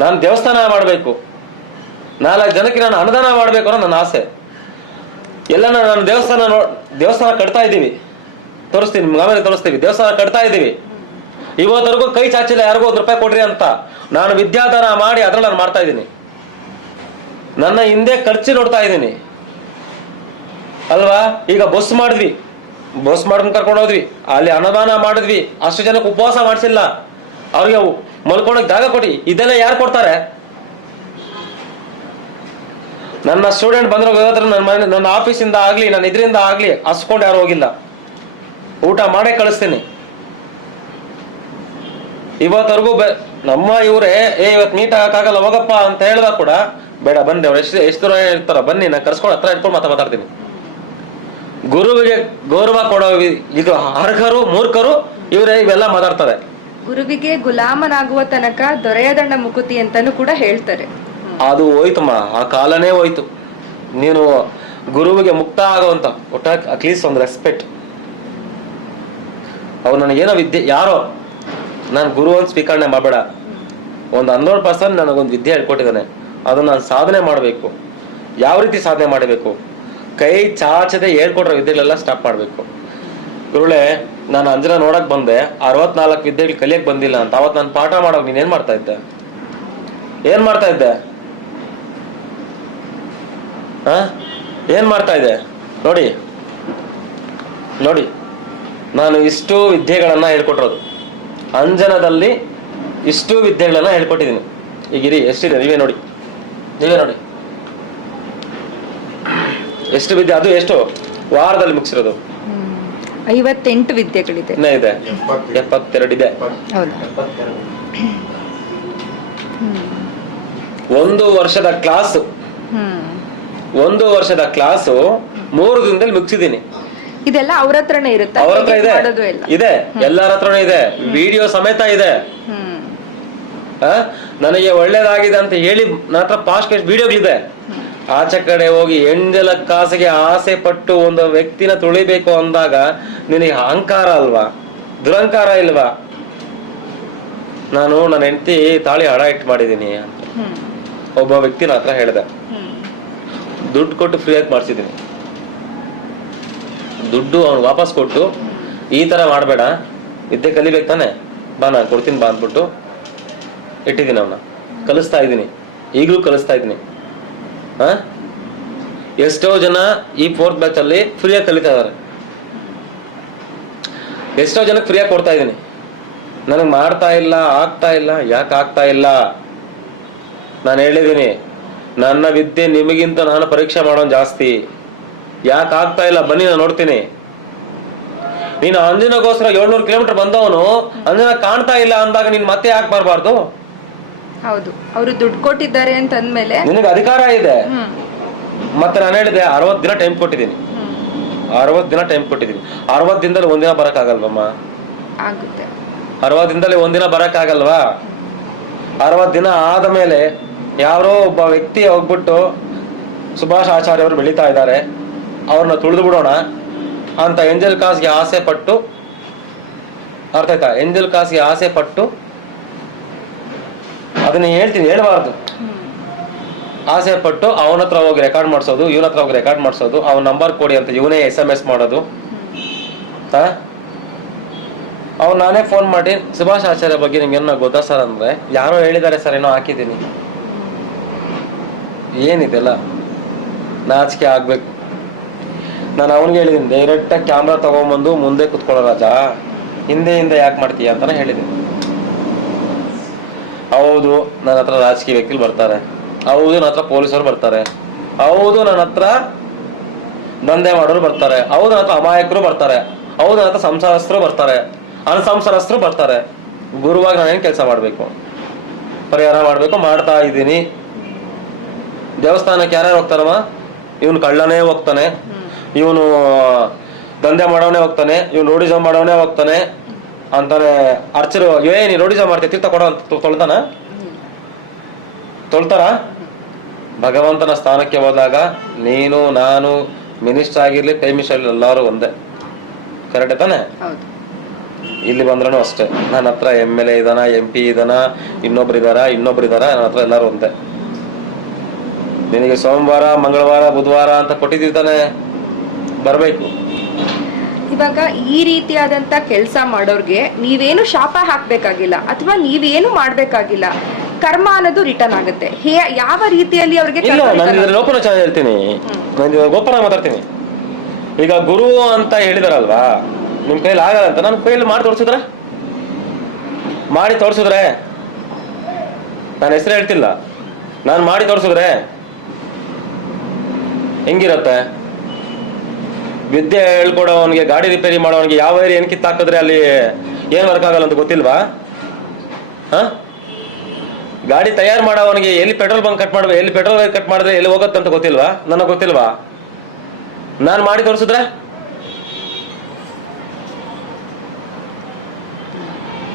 ನಾನು ದೇವಸ್ಥಾನ ಮಾಡಬೇಕು, 4 ಜನಕ್ಕೆ ನಾನು ಅನುದಾನ ಮಾಡಬೇಕು ಅನ್ನೋ ನನ್ನ ಆಸೆ. ಎಲ್ಲ ನಾನು ದೇವಸ್ಥಾನ ಕಟ್ತಾ ಇದ್ದೀವಿ, ತೋರಿಸ್ತೀನಿ ನಿಮ್ಗೆ, ಆಮೇಲೆ ತೋರಿಸ್ತೀವಿ. ದೇವಸ್ಥಾನ ಕಟ್ತಾ ಇದ್ದೀವಿ, ಇವತ್ತರೆಗೂ ಕೈ ಚಾಚಿಲ್ಲ ಯಾರಿಗೂ 1 ರೂಪಾಯಿ ಕೊಡ್ರಿ ಅಂತ. ನಾನು ವಿದ್ಯಾದಾನ ಮಾಡಿ ಅದ್ರಲ್ಲಿ ನಾನು ಮಾಡ್ತಾ ಇದ್ದೀನಿ. ನನ್ನ ಹಿಂದೆ ಖರ್ಚು ನೋಡ್ತಾ ಇದ್ದೀನಿ ಅಲ್ವಾ? ಈಗ ಬಸ್ ಮಾಡ್ಕೊಂಡು ಕರ್ಕೊಂಡು ಹೋದ್ವಿ, ಅಲ್ಲಿ ಅನ್ನದಾನ ಮಾಡಿದ್ವಿ, ಅಷ್ಟು ಜನಕ್ಕೆ ಉಪವಾಸ ಮಾಡಿಸಿಲ್ಲ, ಅವ್ರಿಗೆ ಮಲ್ಕೊಳಕ್ ಜಾಗ ಕೊಡಿ. ಇದೆಲ್ಲ ಯಾರು ಕೊಡ್ತಾರೆ? ನನ್ನ ಸ್ಟೂಡೆಂಟ್ ಬಂದ್ರೆ ನನ್ನ ಆಫೀಸಿಂದ ಆಗ್ಲಿ ನನ್ನ ಇದರಿಂದ ಆಗ್ಲಿ ಹಸ್ಕೊಂಡು ಯಾರು ಹೋಗಿಲ್ಲ, ಊಟ ಮಾಡೇ ಕಳಿಸ್ತೀನಿ. ಇವತ್ತರೆಗೂ ನಮ್ಮ ಇವರೇ ಇವತ್ತು ಮೀಟ್ ಆಗಕ್ಕಾಗಲ್ಲ ಹೋಗಪ್ಪ ಅಂತ ಹೇಳಿದಾಗ ಕೂಡ ಬೇಡ ಬನ್ನಿ, ಅವ್ರು ಎಷ್ಟು ದೂರ ಇರ್ತಾರ ಬನ್ನಿ, ನಾನು ಕರ್ಸ್ಕೊಂಡು ಹತ್ರ ಇಟ್ಕೊಂಡು ಮಾತಾಡ್ತೀನಿ. ಗುರುವಿಗೆ ಗೌರವ ಕೊಡೋ ಇದು ಅರ್ಹರು ಮೂರ್ಖರು ಇವರೇ ಇವೆಲ್ಲ ಮಾತಾಡ್ತಾರೆ. ಗುರುವಿಗೆ ಗುಲಾಮನಾಗುವ ತನಕ ದೊರೆಯದಣ್ಣ ಮುಕುತಿ ಅಂತಾನು ಕೂಡ ಹೇಳ್ತಾರೆ. ಅದು ಹೋಯ್ತಮ್ಮ, ಆ ಕಾಲನೇ ಹೋಯ್ತು. ನೀನು ಗುರುವಿಗೆ ಮುಕ್ತ ಆಗುವಂತ ಒಟ್ಟ ಅಟ್ಲೀಸ್ಟ್ ಒಂದು ರೆಸ್ಪೆಕ್ಟ್. ಅವ್ರು ನನಗೇನೋ ವಿದ್ಯೆ, ಯಾರೋ ನಾನು ಗುರು ಅಂತ ಸ್ವೀಕರಣೆ ಮಾಡಬೇಡ, ಒಂದು 100% ನನಗೊಂದು ವಿದ್ಯೆ ಹೇಳ್ಕೊಟ್ಟಿದ್ದಾನೆ, ಅದನ್ನ ನಾನು ಸಾಧನೆ ಮಾಡಬೇಕು. ಯಾವ ರೀತಿ ಸಾಧನೆ ಮಾಡಬೇಕು, ಕೈ ಚಾಚದೆ ಹೇಳ್ಕೊಟ್ರ ವಿದ್ಯೆಗಳೆಲ್ಲ ಸ್ಟಾಪ್ ಮಾಡಬೇಕು. ಗುರುಳೆ, ನಾನು ಅಂಜನ ನೋಡಕ್ ಬಂದೆ, 64 ವಿದ್ಯೆಗಳು ಕಲಿಯಕ್ ಬಂದಿಲ್ಲ ಅಂತ. ಅವತ್ತು ನಾನು ಪಾಠ ಮಾಡೋಕೆ ನೀನೇನ್ ಮಾಡ್ತಾ ಇದ್ದೆ? ಏನ್ ಮಾಡ್ತಾ ಇದ್ದೆ? ಏನ್ ಮಾಡ್ತಾ ಇದೆ? ನೋಡಿ ನೋಡಿ, ನಾನು ಇಷ್ಟು ವಿದ್ಯೆಗಳನ್ನ ಹೇಳ್ಕೊಟ್ಟಿರೋದು ಅಂಜನದಲ್ಲಿ, ಇಷ್ಟು ವಿದ್ಯೆಗಳನ್ನ ಹೇಳ್ಕೊಟ್ಟಿದ್ದೀನಿ. ಈಗಿರಿ ಎಷ್ಟಿದೆ ನೀವೇ ನೋಡಿ, ಎಷ್ಟು ವಿದ್ಯೆ, ಅದು ಎಷ್ಟು ವಾರದಲ್ಲಿ ಮುಗಿಸಿರೋದು? 58 ವಿದ್ಯೆಗಳಿದೆ. ಇನ್ನ ಇದೆ 72 ಇದೆ. ಹೌದಾ? ಒಂದು ವರ್ಷದ ಕ್ಲಾಸು 3 ದಿನದಲ್ಲಿ ಮುಗಿಸಿದ್ದೀನಿ. ಇದೆಲ್ಲ ಅವ್ರ ಹತ್ರನೇ ಇರುತ್ತೆ, ಅವ್ರ ಹತ್ರ ಇದೆ, ಇದೆ, ಎಲ್ಲರ ಹತ್ರನೇ ಇದೆ, ವಿಡಿಯೋ ಸಮೇತ ಇದೆ. ನನಗೆ ಒಳ್ಳೇದಾಗಿದೆ ಅಂತ ಹೇಳಿ ನನ್ನ ಹತ್ರ ಪಾಸ್ಟ್ ವಿಡಿಯೋಗಳಿದೆ. ಆಚೆ ಕಡೆ ಹೋಗಿ ಎಂಜಲ ಕಾಸಿಗೆ ಆಸೆ ಪಟ್ಟು ಒಂದು ವ್ಯಕ್ತಿನ ತುಳಿಬೇಕು ಅಂದಾಗ ನಿನಗೆ ಅಹಂಕಾರ ಅಲ್ವಾ, ದುರಂಕಾರ ಇಲ್ವಾ? ನಾನು ನನ್ನ ಹೆಂಡತಿ ತಾಳಿ ಹಡ ಇಟ್ಟು ಮಾಡಿದೀನಿ ಅಂತ ಒಬ್ಬ ವ್ಯಕ್ತಿನ ಹತ್ರ ಹೇಳಿದೆ. ದುಡ್ಡು ಕೊಟ್ಟು ಫ್ರೀಯಾಗಿ ಮಾಡಿಸಿದ್ದೀನಿ. ದುಡ್ಡು ಅವ್ನು ವಾಪಸ್ ಕೊಟ್ಟು, ಈ ತರ ಮಾಡಬೇಡ, ವಿದ್ಯೆ ಕಲಿಬೇಕು ತಾನೆ, ಬಾ ನಾನು ಕೊಡ್ತೀನಿ ಬಾ ಅಂದ್ಬಿಟ್ಟು ಇಟ್ಟಿದ್ದೀನಿ. ಅವನ್ನ ಕಲಿಸ್ತಾ ಇದ್ದೀನಿ, ಈಗಲೂ ಕಲಿಸ್ತಾ ಇದ್ದೀನಿ. ಎಷ್ಟೋ ಜನ ಈ 4th ಬ್ಯಾಚ್ ಅಲ್ಲಿ ಫ್ರೀಯಾಗಿ ಕಲಿತಾ ಇದಾರೆ. ಎಷ್ಟೋ ಜನಕ್ಕೆ ಫ್ರೀಯಾಗಿ ಕೊಡ್ತಾ ಇದ್ದೀನಿ. ನನಗೆ ಮಾಡ್ತಾ ಇಲ್ಲ, ಆಗ್ತಾ ಇಲ್ಲ. ಯಾಕೆ ಆಗ್ತಾ ಇಲ್ಲ? ನಾನು ಹೇಳಿದ್ದೀನಿ, ನನ್ನ ವಿದ್ಯೆ ನಿಮಗಿಂತ ನಾನು ಪರೀಕ್ಷೆ ಮಾಡೋನ್ ಜಾಸ್ತಿ. ಯಾಕೆ ಆಗ್ತಾ ಇಲ್ಲ ಬನ್ನಿ, ನಾನು ನೋಡ್ತೀನಿ. ನೀನು ಅಂಜನಗೋಸ್ಕರ 700 ಕಿಲೋಮೀಟರ್ ಬಂದವನು ಅಂಜನ ಕಾಣ್ತಾ ಇಲ್ಲ ಅಂದಾಗ ನೀನ್ ಮತ್ತೆ ಯಾಕೆ ಬರಬಾರ್ದು? ಹೌದು, ಅವರು ದುಡ್ಡು ಕೊಟ್ಟಿದ್ದಾರೆ ಅಂತ ಅಂದ್ಮೇಲೆ ನಿನಗೆ ಅಧಿಕಾರ ಇದೆ. ಮತ್ತೆ ನಾನು ಹೇಳಿದೆ 60 ದಿನ ಟೈಮ್ ಕೊಟ್ಟಿದ್ದೀನಿ. 60 ದಿನ ಟೈಮ್ ಕೊಟ್ಟಿದ್ದೀನಿ. 60 ದಿನದಲ್ಲಿ ಒಂದಿನ ಬರಕ್ಕಾಗಲ್ವಮ್ಮ? ಆಗುತ್ತೆ. 60 ದಿನದಲ್ಲಿ ಒಂದಿನ ಬರಕ್ಕಾಗಲ್ವಾ? 60 ದಿನ ಆದ ಮೇಲೆ ಯಾರೋ ಒಬ್ಬ ವ್ಯಕ್ತಿ ಹೋಗ್ಬಿಟ್ಟು ಸುಭಾಷ್ ಆಚಾರ್ಯ ಅವರು ಬೆಳೀತಾ ಇದ್ದಾರೆ, ಅವ್ರನ್ನ ತುಳಿದು ಬಿಡೋಣ ಅಂತ ಎಂಜಲ್ ಕಾಸ್ಗೆ ಆಸೆ ಪಟ್ಟು, ಅರ್ಥ ಆಯ್ತಾ? ಎಂಜಲ್ ಕಾಸ್ಗೆ ಆಸೆ ಪಟ್ಟು, ಅದನ್ನ ಹೇಳ್ತೀನಿ, ಹೇಳ್ಬಾರ್ದು. ಆಸೆ ಪಟ್ಟು ಅವನ ಹತ್ರ ಹೋಗಿ ರೆಕಾರ್ಡ್ ಮಾಡಿಸೋದು, ಇವನ ಹತ್ರ ಹೋಗಿ ರೆಕಾರ್ಡ್ ಮಾಡಿಸೋದು, ಅವನ ನಂಬರ್ ಕೊಡಿ ಅಂತ ಇವನೇ SMS ಮಾಡೋದು. ಅವ್ನು ನಾನೇ ಫೋನ್ ಮಾಡಿ, ಸುಭಾಷ್ ಆಚಾರ್ಯ ಬಗ್ಗೆ ನಿಮ್ಗೆ ಏನೋ ಗೊತ್ತಾ ಸರ್ ಅಂದ್ರೆ, ಯಾರೋ ಹೇಳಿದ್ದಾರೆ ಸರ್, ಏನೋ ಹಾಕಿದ್ದೀನಿ. ಏನಿದೆಲ್ಲ ನಾಚಿಕೆ ಆಗ್ಬೇಕು. ನಾನು ಅವನಿಗೆ ಹೇಳಿದ್ದೀನಿ, ಡೈರೆಕ್ಟಾಗಿ ಕ್ಯಾಮ್ರಾ ತಗೊಂಬಂದು ಮುಂದೆ ಕುತ್ಕೊಳ್ಳೋ ರಾಜ, ಹಿಂದೆ ಯಾಕೆ ಮಾಡ್ತೀಯ ಅಂತಾನೆ ಹೇಳಿದ್ದೀನಿ. ಹೌದು, ನನ್ನ ಹತ್ರ ರಾಜಕೀಯ ವ್ಯಕ್ತಿಗಳು ಬರ್ತಾರೆ, ಹೌದು ನನ್ನ ಹತ್ರ ಪೊಲೀಸರು ಬರ್ತಾರೆ, ಹೌದು ನನ್ನ ಹತ್ರ ದಂಧೆ ಮಾಡೋರು ಬರ್ತಾರೆ, ಹೌದು ನನ್ನ ಹತ್ರ ಅಮಾಯಕರು ಬರ್ತಾರೆ, ಹೌದು ನನ್ನ ಹತ್ರ ಸಂಸಾರಸ್ಥರು ಬರ್ತಾರೆ, ಅನಸಂಸಾರಸ್ಥರು ಬರ್ತಾರೆ. ಗುರುವಾಗಿ ನಾನೇನು ಕೆಲಸ ಮಾಡಬೇಕು? ಪರಿಹಾರ ಮಾಡಬೇಕು, ಮಾಡ್ತಾ ಇದ್ದೀನಿ. ದೇವಸ್ಥಾನಕ್ಕೆ ಯಾರ್ಯಾರು ಹೋಗ್ತಾರಮ್ಮ? ಇವನು ಕಳ್ಳನೇ ಹೋಗ್ತಾನೆ, ಇವನು ದಂಧೆ ಮಾಡೋನೇ ಹೋಗ್ತಾನೆ, ಇವನು ರೋಡಿಸಮ್ ಮಾಡೋನೇ ಹೋಗ್ತಾನೆ ಅಂತಾನೆ. ಅರ್ಚರು ನೀ ರೋಡಿಸಮ್ ಮಾಡ್ತೀಯ, ತೀರ್ಥ ಕೊಡೋ ಅಂತ ತೊಳ್ತಾರ? ಭಗವಂತನ ಸ್ಥಾನಕ್ಕೆ ಹೋದಾಗ ನೀನು, ನಾನು, ಮಿನಿಸ್ಟರ್ ಆಗಿರ್ಲಿ, ಪ್ರೈಮ್ ಮಿನಿಸ್ಟರ್ ಎಲ್ಲರೂ ಒಂದೇ. ಕರೆಕ್ಟ್ ತಾನೆ? ಇಲ್ಲಿ ಬಂದ್ರೂ ಅಷ್ಟೇ. ನನ್ನ ಹತ್ರ MLA ಇದಾನ, MP ಇದಾನ, ಇನ್ನೊಬ್ರು ಇದಾರ, ನನ್ನ ಹತ್ರ ಎಲ್ಲರೂ ಒಂದೇ. ನಿನಗೆ ಸೋಮವಾರ, ಮಂಗಳವಾರ, ಬುಧವಾರ ಅಂತ ಕೊಟ್ಟಿದ್ದಾನೆ, ಬರಬೇಕು. ಇವಾಗ ಈ ರೀತಿಯಾದಂತ ಕೆಲಸ ಮಾಡೋರ್ಗೆ ನೀವೇನು ಶಾಪ ಹಾಕ್ಬೇಕಾಗಿಲ್ಲ, ಅಥವಾ ನೀವೇನು ಮಾಡ್ಬೇಕಾಗಿಲ್ಲ. ಕರ್ಮ ಅನ್ನೋದು ರಿಟರ್ನ್ ಆಗುತ್ತೆ. ಯಾವ ರೀತಿಯಲ್ಲಿ ಅವ್ರಿಗೆ ಲೋಪನ ಚೆನ್ನಾಗಿ ಹೇಳ್ತೀನಿ, ಗೋಪನ ಮಾತಾಡ್ತೀನಿ. ಈಗ ಗುರು ಅಂತ ಹೇಳಿದಾರಲ್ವಾ, ನಿಮ್ ಕೈಲಿ ಆಗಲ್ಲ ಅಂತ ನನ್ನ ಕೈಯಲ್ಲಿ ಮಾಡಿ ತೋರ್ಸಿದ್ರೆ, ನಾನು ಹೆಸರು ಹೇಳ್ತಿಲ್ಲ, ನಾನು ಮಾಡಿ ತೋರ್ಸಿದ್ರೆ ಹೆಂಗಿರತ್ತೆ? ವಿದ್ಯೆ ಹೇಳ್ಕೊಡೋವನಿಗೆ, ಗಾಡಿ ರಿಪೇರಿ ಮಾಡೋವನಿಗೆ ಯಾವ ಏರಿಯಾ ಏನ್ ಕಿತ್ತಾಕಿದ್ರೆ ಅಲ್ಲಿ ಏನ್ ವರ್ಕ್ ಆಗಲ್ಲ ಅಂತ ಗೊತ್ತಿಲ್ವಾ? ಗಾಡಿ ತಯಾರು ಮಾಡೋವನಿಗೆ ಎಲ್ಲಿ ಪೆಟ್ರೋಲ್ ಬಂಕ್ ಕಟ್ ಮಾಡ್ಬೇಕು, ಎಲ್ಲಿ ಪೆಟ್ರೋಲ್ ಕಟ್ ಮಾಡಿದ್ರೆ ಎಲ್ಲಿ ಹೋಗುತ್ತೆ ಅಂತ ಗೊತ್ತಿಲ್ವಾ? ನನಗೆ ಗೊತ್ತಿಲ್ವಾ? ನಾನು ಮಾಡಿ ತೋರಿಸಿದ್ರೆ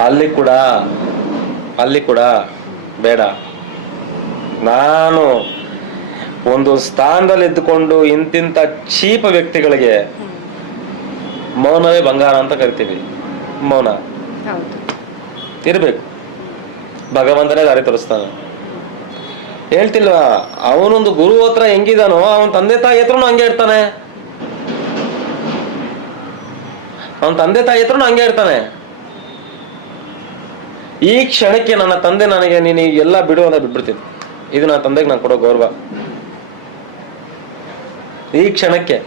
ಅಲ್ಲಿ ಕೂಡ ಬೇಡ. ನಾನು ಒಂದು ಸ್ಥಾನದಲ್ಲಿ ಇದ್ದುಕೊಂಡು ಇಂತಿಂತ ಚೀಪ ವ್ಯಕ್ತಿಗಳಿಗೆ ಮೌನವೇ ಬಂಗಾರ ಅಂತ ಕರಿತೀವಿ. ಮೌನ ಹೌದು. ಇರ್ಬೇಕು. ಭಗವಂತನೇ ದಾರಿ ತೋರಿಸ್ತಾನೆ. ಹೇಳ್ತಿಲ್ವಾ, ಅವನೊಂದು ಗುರು ಹತ್ರ ಹೆಂಗಿದಾನೋ ಅವನ ತಂದೆ ತಾಯಿ ಹತ್ರನು ಹಂಗೆ ಇರ್ತಾನೆ. ಈ ಕ್ಷಣಕ್ಕೆ ನನ್ನ ತಂದೆ ನನಗೆ ನೀನು ಎಲ್ಲ ಬಿಡು ಅಂತ ಬಿಟ್ಬಿಡ್ತೀನಿ. ಇದು ನನ್ನ ತಂದೆಗೆ ನಾನು ಕೊಡೋ ಗೌರವ. ಈ ಕ್ಷಣಕ್ಕೆ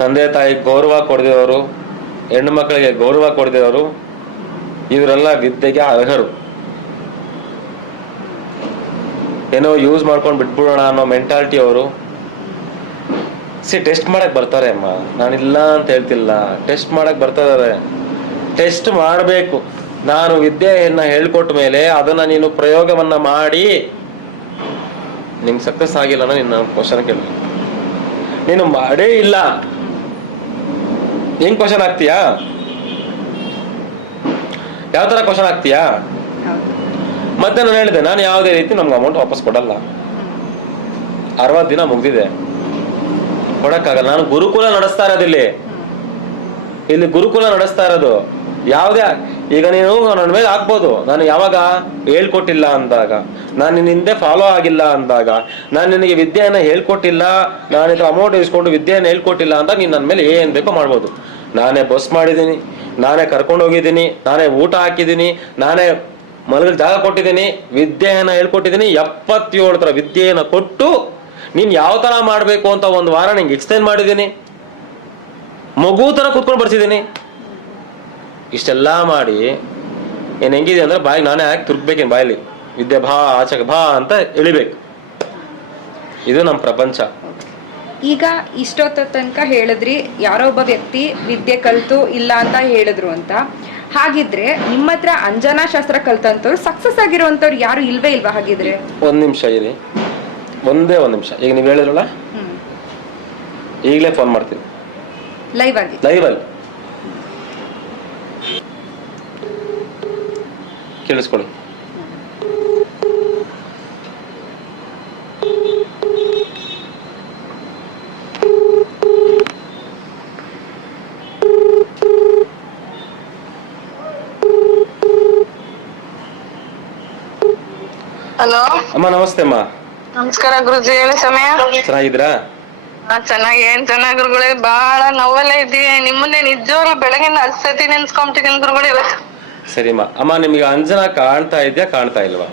ತಂದೆ ತಾಯಿ ಗೌರವ ಕೊಡದೇವರು, ಹೆಣ್ಣು ಮಕ್ಕಳಿಗೆ ಗೌರವ ಕೊಡದೇವರು, ಇವರೆಲ್ಲ ವಿದ್ಯೆಗೆ ಅರ್ಹರು. ಏನೋ ಯೂಸ್ ಮಾಡ್ಕೊಂಡು ಬಿಟ್ಬಿಡೋಣ ಅನ್ನೋ ಮೆಂಟಾಲಿಟಿ ಅವರು. ಟೆಸ್ಟ್ ಮಾಡಕ್ ಬರ್ತಾರೆ ಅಮ್ಮ, ನಾನಿಲ್ಲ ಅಂತ ಹೇಳ್ತಿಲ್ಲ. ಟೆಸ್ಟ್ ಮಾಡಕ್ ಬರ್ತಾರೆ. ಟೆಸ್ಟ್ ಮಾಡಬೇಕು. ನಾನು ವಿದ್ಯೆಯನ್ನ ಹೇಳ್ಕೊಟ್ಟ ಮೇಲೆ ಅದನ್ನ ನೀನು ಪ್ರಯೋಗವನ್ನ ಮಾಡಿ ನಿಂಗೆ ಸಕ್ಸಸ್ ಆಗಿಲ್ಲ ಅನ್ನೋ ನಿನ್ನ ಕ್ವಶನ್ ಕೇಳಿ. ನೀನು ಮಾಡೇ ಇಲ್ಲ, ಹೆಂಗ್ ಕ್ವಶನ್ ಆಗ್ತೀಯಾ? ಯಾವ ತರ ಕ್ವಶನ್ ಆಗ್ತೀಯಾ? ಮತ್ತೆ ನಾನು ಹೇಳಿದೆ, ನಾನು ಯಾವುದೇ ರೀತಿ ನಮ್ಗೆ ಅಮೌಂಟ್ ವಾಪಸ್ ಕೊಡಲ್ಲ. 60 ದಿನ ಮುಗ್ದಿದೆ, ಕೊಡಕ್ಕಾಗಲ್ಲ. ನಾನು ಗುರುಕುಲ ನಡೆಸ್ತಾ ಇರೋದು ಇಲ್ಲಿ ಗುರುಕುಲ ನಡೆಸ್ತಾ ಇರೋದು. ಯಾವುದೇ ಈಗ ನೀನು ನನ್ನ ಮೇಲೆ ಹಾಕ್ಬೋದು, ನಾನು ಯಾವಾಗ ಹೇಳ್ಕೊಟ್ಟಿಲ್ಲ ಅಂದಾಗ, ನಾನು ನಿನ್ನ ಹಿಂದೆ ಫಾಲೋ ಆಗಿಲ್ಲ ಅಂದಾಗ, ನಾನು ನಿನಗೆ ವಿದ್ಯೆಯನ್ನ ಹೇಳ್ಕೊಟ್ಟಿಲ್ಲ, ನಾನಿದು ಅಮೌಂಟ್ ಇಸ್ಕೊಂಡು ವಿದ್ಯೆಯನ್ನು ಹೇಳ್ಕೊಟ್ಟಿಲ್ಲ ಅಂದಾಗ ನೀನು ನನ್ನ ಮೇಲೆ ಏನ್ ಬೇಕೋ ಮಾಡ್ಬೋದು. ನಾನೇ ಬಸ್ ಮಾಡಿದ್ದೀನಿ, ನಾನೇ ಕರ್ಕೊಂಡು ಹೋಗಿದ್ದೀನಿ, ನಾನೇ ಊಟ ಹಾಕಿದ್ದೀನಿ, ನಾನೇ ಮಲಗಲು ಜಾಗ ಕೊಟ್ಟಿದ್ದೀನಿ, ವಿದ್ಯೆಯನ್ನ ಹೇಳ್ಕೊಟ್ಟಿದ್ದೀನಿ. 77 ತರ ವಿದ್ಯೆಯನ್ನ ಕೊಟ್ಟು ನೀನ್ ಯಾವ ತರ ಮಾಡ್ಬೇಕು ಅಂತ ಒಂದು ವಾರ ನಿಂಗೆ ಎಕ್ಸ್ಪ್ಲೇನ್ ಮಾಡಿದ್ದೀನಿ. ಮಗು ತರ ಕುತ್ಕೊಂಡು ಬರ್ಸಿದ್ದೀನಿ. ಇಷ್ಟೆಲ್ಲ ಮಾಡಿ ಏನ್ ಹೆಂಗಿದೆ ಅಂದ್ರೆ ಬಾಯಿಗೆ ನಾನೇ ಹಾಕಿ ತುರ್ಕ್ಬೇಕೇನು, ಬಾಯಲ್ಲಿ ವಿದ್ಯೆ ಭಾ ಆಚಕ ಭಾ ಅಂತ ಎಳಿಬೇಕು. ಇದು ನಮ್ಮ ಪ್ರಪಂಚ. ಈಗ ಇಷ್ಟೊತ್ತ ತನಕ ಹೇಳಿದ್ರಿ, ಯಾರೋ ಒಬ್ಬ ವ್ಯಕ್ತಿ ವಿದ್ಯೆ ಕಲ್ತು ಇಲ್ಲ ಅಂತ ಹೇಳಿದ್ರು ಅಂತ. ಹಾಗಿದ್ರೆ ನಿಮ್ಮ ಹತ್ರ ಅಂಜನಾ ಶಾಸ್ತ್ರ ಕಲ್ತಂತವ್ರು ಸಕ್ಸಸ್ ಆಗಿರುವಂತವ್ರು ಯಾರು ಇಲ್ವೇ ಇಲ್ವಾ? ಹಾಗಿದ್ರೆ ಒಂದ್ ನಿಮಿಷ ಇರಿ, ಒಂದೇ ಒಂದ್ ನಿಮಿಷ. ಈಗ ನೀವು ಹೇಳಿದ್ರಲ್ಲ, ಈಗಲೇ ಫೋನ್ ಮಾಡ್ತೀನಿ ಲೈವ್ ಅಲ್ಲಿ. ಕೇಳಿಸ್ಕೊಳ್ಳಿ. ಹಲೋ ಅಮ್ಮ, ನಮಸ್ತೆ ಅಮ್ಮ. ನಮಸ್ಕಾರ ಗುರುಜಿ, ಹೇಳಿ ಸಮಯ. ಚೆನ್ನಾಗಿದ್ದೀರಾ? ಚೆನ್ನಾಗಿ. ಏನ್ ಚೆನ್ನಾಗಿ ಗುರುಗಳೇ, ಬಾಳ ನೋವೆಲ್ಲ ಇದ್ದೀವಿ. ನಿಮ್ಮನ್ನೇ ನಿಜವಾಗ್ಲೂ ಬೆಳಗಿನ 10 ಸತಿ ನೆನ್ಸ್ಕೊಂಬಿಟ್ಟಿದ್ದೀನಿ ಗುರುಗಳೇ ಇವತ್ತು. ಸರಿಮ್ಮ. ಅಮ್ಮ, ನಿಮಗೆ ಅಂಜನಾ ಕಾಣ್ತಾ ಇದೆಯಾ, ಕಾಣ್ತಾ ಇಲ್ವಾ?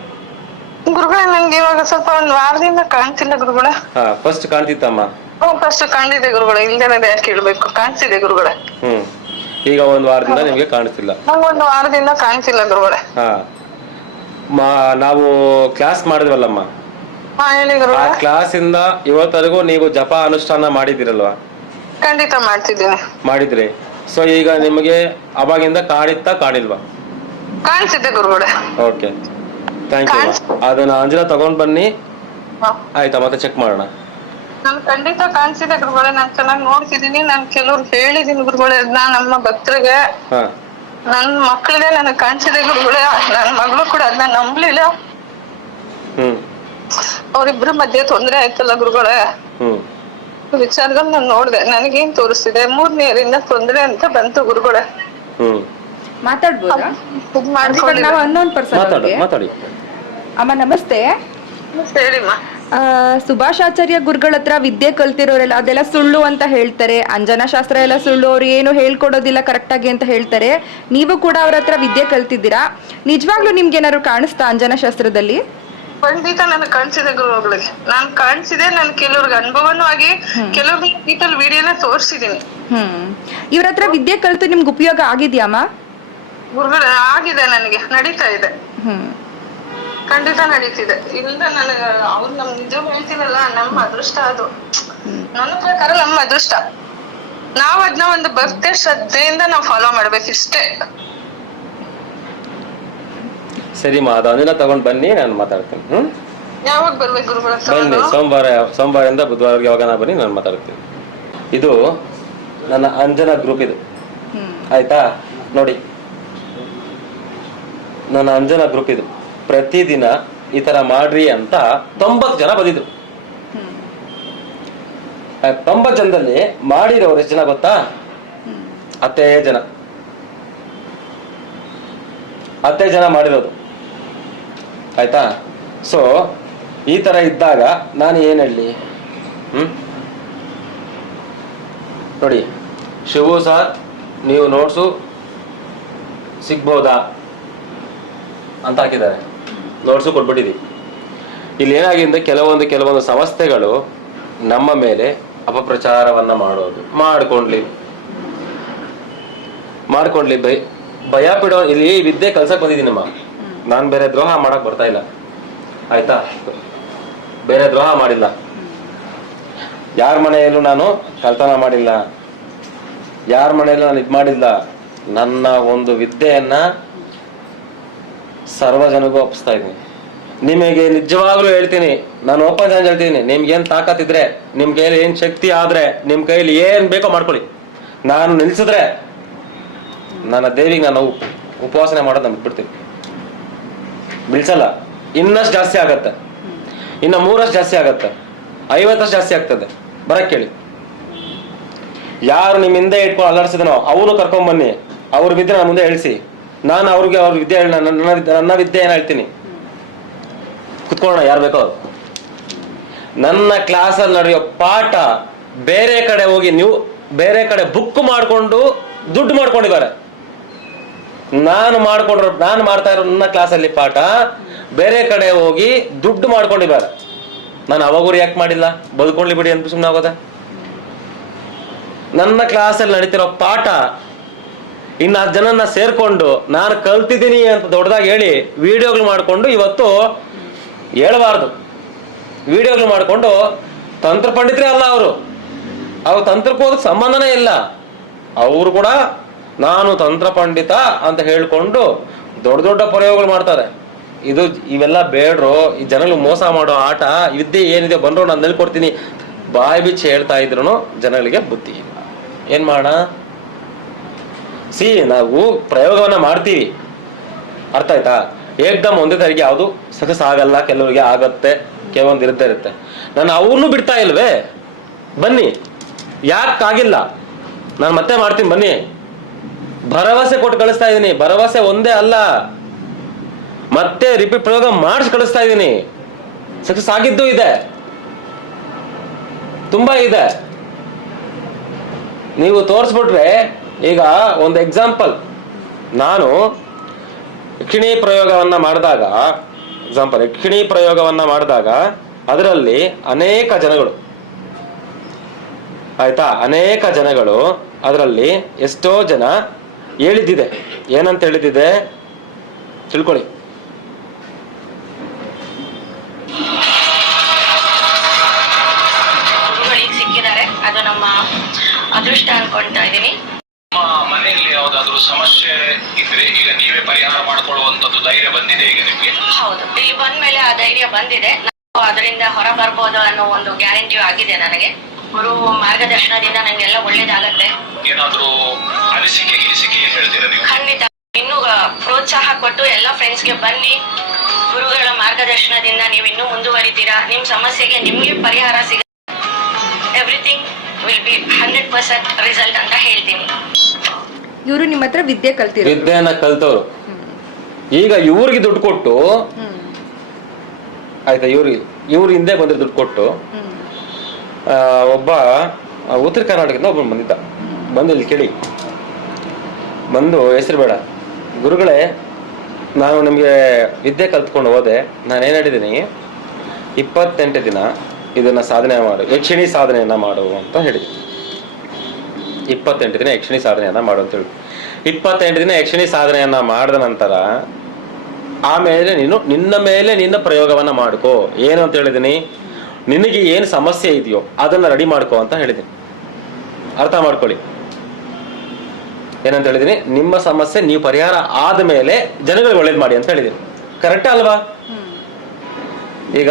ಗುರುಗಳೇ, ನನ್ಗೆ ಇವಾಗ ಸ್ವಲ್ಪ ಒಂದ್ ವಾರದಿಂದ ಕಾಣ್ತಿಲ್ಲ ಗುರುಗಳೇ. ಫಸ್ಟ್ ಕಾಣ್ತಿತ್ತಮ್ಮ? ಫಸ್ಟ್ ಕಾಣ್ತಿದೆ ಗುರುಗಳೇ, ಇಲ್ದೇನೆ ಯಾಕೆ ಇಡ್ಬೇಕು, ಕಾಣಿಸ್ತಿದೆ ಗುರುಗಳೇ. ಈಗ ಒಂದ್ ವಾರದಿಂದ ನಿಮ್ಗೆ ಕಾಣಿಸ್ತಿಲ್ಲ? ನಂಗೊಂದು ವಾರದಿಂದ ಕಾಣಿಸಿಲ್ಲ ಗುರುಗಳೇ. ನಾವು ಕ್ಲಾಸ್ ಮಾಡಿದ್ವಲ್ಲಮ್ಮ, ಹೇಳಿ ಆ ಗುರುಗಳೇ. ಕ್ಲಾಸ್ ಇಂದ ಇವತ್ತರೆಗೂ ನೀವು ಜಪ ಅನುಷ್ಠಾನ ಮಾಡಿದಿರಲ್ವಾ? ಖಂಡಿತ ಮಾಡ್ತಿದ್ದೀನಿ. ಮಾಡಿದ್ರಿ. ಸೊ ಈಗ ನಿಮಗೆ ಅವಾಗಿಂದ ಕಾಣಿತ್ತಾ, ಕಾಣಿಲ್ವಾ? ಕಾಣಿಸಿದೆ ಗುರುಗಳೇ. Okay, thank you. ಅದನ್ನ ಅಂಜನಾ ತಗೊಂಡ್ ಬನ್ನಿ, ಆಯ್ತಾ? ಮತ್ತೆ ಚೆಕ್ ಮಾಡೋಣ. ನನ್ ಖಂಡಿತ ಕಾಣಿಸಿದೆ ಗುರುಗಳೇ, ನಾನ್ ಚೆನ್ನಾಗಿ ನೋಡ್ತಿದ್ದೀನಿ. ನಾನ್ ಕೆಲವ್ರು ಹೇಳಿದೀನಿ ಗುರುಗಳೇ, ನಮ್ಮ ಭಕ್ತರಿಗೆ, ನನ್ ಮಕ್ಳಿಗೆ ನನಗ್ ಕಾಣಿಸಿದೆ ಗುರುಗಳೇ. ನನ್ ಮಗಳು ಕೂಡ ಅದನ್ನ ನಂಬ್ಲಿಲ್ಲ. ಅವ್ರಿಬ್ರು ಮಧ್ಯೆ ತೊಂದ್ರೆ ಆಯ್ತಲ್ಲ ಗುರುಗಳೇ, ವಿಚಾರದಲ್ಲಿ ನಾನು ನೋಡ್ದೆ. ನನಗೇನ್ ತೋರಿಸ್ತಿದೆ, 3ನೇ ಇಯರಿಂದ ತೊಂದ್ರೆ ಅಂತ ಬಂತು ಗುರುಗಳೇ. ಮಾತಾಡ್ಬೋದಾ? ಮಾತಾಡಿ ಅಮ್ಮ. ನಮಸ್ತೆ. ಹೇಳಿಮ್ಮ. ಸುಭಾಷಾಚಾರ್ಯ ಗುರುಗಳ ಹತ್ರ ವಿದ್ಯೆ ಕಲ್ತಿರೋರೆಲ್ಲ ಅದೆಲ್ಲ ಸುಳ್ಳು ಅಂತ ಹೇಳ್ತಾರೆ. ಅಂಜನಾ ಶಾಸ್ತ್ರ ಎಲ್ಲ ಸುಳ್ಳು, ಅವ್ರು ಏನು ಹೇಳ್ಕೊಡೋದಿಲ್ಲ ಕರೆಕ್ಟ್ ಆಗಿ ಅಂತ ಹೇಳ್ತಾರೆ. ನೀವು ಕೂಡ ಅವ್ರ ಹತ್ರ ವಿದ್ಯೆ ಕಲ್ತಿದ್ದೀರಾ. ನಿಜವಾಗ್ಲೂ ನಿಮ್ಗೆ ಏನಾದ್ರು ಕಾಣಿಸ್ತಾ ಅಂಜನಾ ಶಾಸ್ತ್ರದಲ್ಲಿ? ಖಂಡಿತ ನನಗೆ ಕಾಣಿಸಿದೆ ಗುರುಗಳಿಗೆ. ನಾನ್ ಕಾಣಿಸಿದೆ. ನಾನು ಕೆಲವ್ರಿಗೆ ಅನುಭವನೂ ಆಗಿ ಕೆಲವ್ರಿಗೆ ವಿಡಿಯೋನ ತೋರಿಸಿದೀನಿ. ಇವ್ರ ಹತ್ರ ವಿದ್ಯೆ ಕಲ್ತು ನಿಮ್ಗೆ ಉಪಯೋಗ ಆಗಿದ್ಯಾಮ್ಮ? ಗುರುಗಳೇ, ಆಗಿದೆ. ನನಗೆ ನಡೀತಾ ಇದೆ. ಖಂಡಿತ ನಡೀತಿದೆ. ಇಲ್ಲ ನನಗ ಅವ್ರು ನಮ್ ನಿಜ ಹೇಳ್ತೀನಲ್ಲ, ನಮ್ಮ ಅದೃಷ್ಟ ಅದು. ನನ್ನ ಪ್ರಕಾರ ನಮ್ಮ ಅದೃಷ್ಟ. ನಾವ್ ಅದನ್ನ ಒಂದು ಭಕ್ತಿ ಶ್ರದ್ಧೆಯಿಂದ ನಾವ್ ಫಾಲೋ ಮಾಡ್ಬೇಕಿಷ್ಟೇ. ಸರಿಮಾ, ಅದನ್ನ ತಗೊಂಡ್ ಬನ್ನಿ, ನಾನು ಮಾತಾಡ್ತೀನಿ. ಯಾವಾಗ ಬರ್ಬೇಕು ಗುರುಗಳ? ಬನ್ನಿ, ಸೋಮವಾರದಿಂದ ಬುಧವಾರಕ್ಕೆ ಯಾವಾಗ ಬನ್ನಿ, ನಾನು ಮಾತಾಡ್ತೀನಿ. ಇದು ನನ್ನ ಅಂಜನಾ ಗ್ರೂಪ್ ಇದು, ಆಯ್ತಾ? ನೋಡಿ, ನನ್ನ ಅಂಜನಾ ಗ್ರೂಪ್ ಇದು, ಪ್ರತಿದಿನ ಈ ತರ ಮಾಡ್ರಿ ಅಂತ 90 ಜನ ಬಂದಿದ್ರು. 90 ಜನದಲ್ಲಿ ಮಾಡಿರೋರು ಎಷ್ಟು ಜನ ಗೊತ್ತಾ? 10 ಜನ. 10 ಜನ ಮಾಡಿರೋದು. ಆಯ್ತಾ? ಸೊ ಈ ತರ ಇದ್ದಾಗ ನಾನು ಏನ್ ಹೇಳಿ? ನೋಡಿ, ಶಿವು ಸರ್ ನೀವು ನೋಟ್ಸು ಸಿಗ್ಬೋದಾ ಅಂತ ಹಾಕಿದ್ದಾರೆ. ನೋಟ್ಸು ಕೊಟ್ಬಿಟ್ಟಿದ್ದೀವಿ. ಇಲ್ಲಿ ಏನಾಗಿದೆ, ಕೆಲವೊಂದು ಸಂಸ್ಥೆಗಳು ನಮ್ಮ ಮೇಲೆ ಅಪಪ್ರಚಾರವನ್ನ ಮಾಡೋದು ಮಾಡ್ಕೊಂಡ್ಲಿ ಭಯ ಬಿಡೋ. ಇಲ್ಲಿ ವಿದ್ಯೆ ಕಲ್ಸಕ್ ಬಂದಿದ್ದೀನಮ್ಮ, ನಾನು ಬೇರೆ ದ್ರೋಹ ಮಾಡಕ್ ಬರ್ತಾ ಇಲ್ಲ. ಆಯ್ತಾ? ಬೇರೆ ದ್ರೋಹ ಮಾಡಿಲ್ಲ, ಯಾರ ಮನೆಯಲ್ಲೂ ನಾನು ಕಳ್ತನ ಮಾಡಿಲ್ಲ, ಯಾರ ಮನೆಯಲ್ಲೂ ನಾನು ಇದು ಮಾಡಿಲ್ಲ. ನನ್ನ ಒಂದು ವಿದ್ಯೆಯನ್ನ ಸರ್ವ ಜನಗೂ ಒಪ್ಪಿಸ್ತಾ ಇದ್ದೀನಿ. ನಿಮಗೆ ನಿಜವಾಗ್ಲೂ ಹೇಳ್ತೀನಿ, ನಾನು ಓಪನ್ ಚಾಲೆಂಜ್ ಹೇಳ್ತೀನಿ, ನಿಮ್ಗೇನ್ ತಾಕತ್ತಿದ್ರೆ, ನಿಮ್ ಕೈಯಲ್ಲಿ ಏನ್ ಶಕ್ತಿ ಆದ್ರೆ, ನಿಮ್ ಕೈಯಲ್ಲಿ ಏನ್ ಬೇಕೋ ಮಾಡ್ಕೊಳ್ಳಿ. ನಾನು ನಿಲ್ಸಿದ್ರೆ ನನ್ನ ದೇವಿಗೆ ನಾನು ಉಪವಾಸನೆ ಮಾಡೋದು ನಾನು ಬಿಟ್ಬಿಡ್ತೀನಿ. ಬಿಡ್ಸಲ್ಲ. ಇನ್ನಷ್ಟು ಜಾಸ್ತಿ ಆಗತ್ತೆ, ಇನ್ನು 3 ಜಾಸ್ತಿ ಆಗತ್ತೆ, 50 ಜಾಸ್ತಿ ಆಗ್ತದೆ. ಬರಕ್ ಕೇಳಿ. ಯಾರು ನಿಮ್ ಹಿಂದೆ ಇಟ್ಕೊಂಡು ಅಲ್ಲಾಡ್ಸಿದನೋ ಅವನು ಕರ್ಕೊಂಡ್ ಬನ್ನಿ. ಅವ್ರ ವಿದ್ಯೆ ನನ್ನ ಮುಂದೆ ಹೇಳಿಸಿ, ನಾನು ಅವ್ರಿಗೆ ಅವ್ರ ವಿದ್ಯೆ ನನ್ನ ವಿದ್ಯೆ ಏನ್ ಹೇಳ್ತೀನಿ. ಕುತ್ಕೊಳ್ಳೋಣ, ಯಾರು ಬೇಕೋ ಅವ್ರು. ನನ್ನ ಕ್ಲಾಸಲ್ಲಿ ನಡೆಯೋ ಪಾಠ ಬೇರೆ ಕಡೆ ಹೋಗಿ ನೀವು ಬೇರೆ ಕಡೆ ಬುಕ್ ಮಾಡ್ಕೊಂಡು ದುಡ್ಡು ಮಾಡ್ಕೊಂಡಿದ್ದಾರೆ. ನಾನು ಮಾಡ್ತಾ ಇರೋ ನನ್ನ ಕ್ಲಾಸಲ್ಲಿ ಪಾಠ ಬೇರೆ ಕಡೆ ಹೋಗಿ ದುಡ್ಡು ಮಾಡ್ಕೊಂಡಿದ್ದಾರೆ. ನಾನು ಅವಾಗೂ ಯಾಕೆ ಮಾಡಿಲ್ಲ? ಬದುಕೊಂಡ್ಲಿ ಬಿಡಿ ಅಂತ ಸುಮ್ಮನೆ ಆಗೋದ? ನನ್ನ ಕ್ಲಾಸಲ್ಲಿ ನಡೀತಿರೋ ಪಾಠ ಇನ್ನು 10 ಜನನ್ನ ಸೇರ್ಕೊಂಡು ನಾನು ಕಲ್ತಿದ್ದೀನಿ ಅಂತ ದೊಡ್ಡದಾಗಿ ಹೇಳಿ ವಿಡಿಯೋಗಳು ಮಾಡ್ಕೊಂಡು ಇವತ್ತು ಹೇಳಬಾರ್ದು. ವಿಡಿಯೋಗಳು ಮಾಡ್ಕೊಂಡು ತಂತ್ರ ಪಂಡಿತರೇ ಅಲ್ಲ ಅವರು. ಅವ್ರು ತಂತ್ರಕ್ಕೆ ಹೋದಕ್ಕೆ ಸಂಬಂಧನೇ ಇಲ್ಲ. ಅವರು ಕೂಡ ನಾನು ತಂತ್ರ ಪಂಡಿತ ಅಂತ ಹೇಳ್ಕೊಂಡು ದೊಡ್ಡ ಪ್ರಯೋಗಗಳು ಮಾಡ್ತಾರೆ. ಇವೆಲ್ಲ ಬೇಡ್ರು. ಈ ಜನಗಳು ಮೋಸ ಮಾಡೋ ಆಟ ವಿದ್ಯೆ ಏನಿದೆ ಬಂದ್ರು ನಾನು ಹೇಳ್ಕೊಡ್ತೀನಿ ಬಾಯಿ ಬಿಚ್ಚಿ ಹೇಳ್ತಾ ಇದ್ರು ಜನಗಳಿಗೆ ಬುದ್ಧಿ ಇಲ್ಲ. ಏನ್ ಮಾಡೋಣ? ನಾವು ಪ್ರಯೋಗವನ್ನ ಮಾಡ್ತೀವಿ, ಅರ್ಥ ಆಯ್ತಾ? ಏಕ್ದಮ್ ಒಂದೇ ತಾರೀಕು ಯಾವುದು ಸಕ್ಸಸ್ ಆಗಲ್ಲ, ಕೆಲವರಿಗೆ ಆಗತ್ತೆ, ಕೆಲವೊಂದು ಇರುತ್ತೆ. ನಾನು ಅವ್ರನ್ನೂ ಬಿಡ್ತಾ ಇಲ್ವೇ? ಬನ್ನಿ, ಯಾಕಾಗಿಲ್ಲ ನಾನು ಮತ್ತೆ ಮಾಡ್ತೀನಿ, ಬನ್ನಿ. ಭರವಸೆ ಕೊಟ್ಟು ಕಳಿಸ್ತಾ ಇದ್ದೀನಿ. ಭರವಸೆ ಒಂದೇ ಅಲ್ಲ, ಮತ್ತೆ ರಿಪೀಟ್ ಪ್ರಯೋಗ ಮಾಡಿಸಿ ಕಳಿಸ್ತಾ ಇದ್ದೀನಿ. ಸಕ್ಸಸ್ ಆಗಿದ್ದು ಇದೆ, ತುಂಬಾ ಇದೆ. ನೀವು ತೋರಿಸ್ಬಿಟ್ರೆ, ಈಗ ಒಂದು ಎಕ್ಸಾಂಪಲ್, ನಾನು ಯಕ್ಷಿಣಿ ಪ್ರಯೋಗವನ್ನ ಮಾಡಿದಾಗ ಅದರಲ್ಲಿ ಅನೇಕ ಜನಗಳು, ಆಯ್ತಾ, ಅನೇಕ ಜನಗಳು ಅದರಲ್ಲಿ ಎಷ್ಟೋ ಜನ ಹೇಳಿದ್ದಿದೆ. ಏನಂತ ಹೇಳಿದ್ದಿದೆ ತಿಳ್ಕೊಳ್ಳಿ. ಸಿಕ್ಕಿದ್ದಾರೆ, ಅದು ನಮ್ಮ ಅದೃಷ್ಟ ಅನ್ಕೊಳ್ತಾ ಇದ್ದೀನಿ. ಮನೆಯಲ್ಲಿ ಯಾವ್ದಾದ್ರು ಸಮಸ್ಯೆ ಇದ್ರೆ ಈಗ ನೀವೇ ಪರಿಹಾರ ಮಾಡ್ಕೊಳ್ಳುವಂತದ್ದು ಧೈರ್ಯ ಬಂದಿದೆ ಈಗ ನಿಮ್ಗೆ? ಹೌದು, ಇಲ್ಲಿ ಬಂದ್ಮೇಲೆ ಆ ಧೈರ್ಯ ಬಂದಿದೆ. ನಾವು ಅದರಿಂದ ಹೊರ ಬರ್ಬೋದು ಅನ್ನೋ ಒಂದು ಗ್ಯಾರಂಟಿ ಆಗಿದೆ ನನಗೆ. ಗುರು ಮಾರ್ಗದರ್ಶನದಿಂದ ನಂಗೆಲ್ಲ ಒಳ್ಳೇದಾಗತ್ತೆ. ಏನಾದ್ರೂ ಅನಿಸಿಕೆ ಏನ್ ಹೇಳ್ತೀರಾ ನೀವು? ಖಂಡಿತ ಇನ್ನೂ ಪ್ರೋತ್ಸಾಹ ಕೊಟ್ಟು ಎಲ್ಲ ಫ್ರೆಂಡ್ಸ್ಗೆ ಬನ್ನಿ. ಗುರುಗಳ ಮಾರ್ಗದರ್ಶನದಿಂದ ನೀವು ಇನ್ನೂ ಮುಂದುವರಿತೀರಾ. ನಿಮ್ ಸಮಸ್ಯೆಗೆ ನಿಮ್ಗೆ ಪರಿಹಾರ ಸಿಗ, ಎವ್ರಿಥಿಂಗ್ ವಿಲ್ ಬಿ 100% ರಿಸಲ್ಟ್ ಅಂತ ಹೇಳ್ತೀನಿ. ಇವರು ನಿಮ್ಮ ಹತ್ರ ವಿದ್ಯೆಯನ್ನ ಕಲ್ತವ್ರು. ಈಗ ಇವ್ರಿಗೆ ದುಡ್ಡು ಕೊಟ್ಟು, ಆಯ್ತಾ, ಇವ್ರ ಹಿಂದೆ ಬಂದ್ರೆ ದುಡ್ಡು ಕೊಟ್ಟು ಒಬ್ಬ ಉತ್ತರ ಕರ್ನಾಟಕದಿಂದ ಒಬ್ಬ ಬಂದಿದ್ದ. ಬಂದು ಇಲ್ಲಿ ಕೇಳಿ, ಬಂದು ಹೆಸರು ಬೇಡ, ಗುರುಗಳೇ ನಾನು ನಿಮಗೆ ವಿದ್ಯೆ ಕಲ್ತ್ಕೊಂಡು ಹೋದೆ, ನಾನೇನು ಹೇಳಿದ್ದೀನಿ 28 ದಿನ ಇದನ್ನ ಸಾಧನೆ ಮಾಡು, ಯಕ್ಷಿಣಿ ಸಾಧನೆಯನ್ನ ಮಾಡು ಅಂತ ಹೇಳಿದ್ವಿ. 28 ದಿನ ಯಕ್ಷಿಣಿ ಸಾಧನೆಯನ್ನ ಮಾಡು ಅಂತ ಹೇಳಿ 28 ದಿನ ಯಕ್ಷಿಣಿ ಸಾಧನೆಯನ್ನ ಮಾಡಿದ ನಂತರ ಆಮೇಲೆ ನಿನ್ನ ಪ್ರಯೋಗವನ್ನ ಮಾಡ್ಕೋ. ಏನು ಅಂತ ಹೇಳಿದೀನಿ? ನಿನಗೆ ಏನು ಸಮಸ್ಯೆ ಇದೆಯೋ ಅದನ್ನ ರೆಡಿ ಮಾಡ್ಕೋ ಅಂತ ಹೇಳಿದ್ದೀನಿ. ಅರ್ಥ ಮಾಡ್ಕೊಳ್ಳಿ. ಏನಂತ ಹೇಳಿದೀನಿ? ನಿಮ್ಮ ಸಮಸ್ಯೆ ನೀವು ಪರಿಹಾರ ಆದ್ಮೇಲೆ ಜನಗಳಿಗೆ ಒಳ್ಳೇದು ಮಾಡಿ ಅಂತ ಹೇಳಿದೀನಿ. ಕರೆಕ್ಟ್ ಅಲ್ವಾ? ಈಗ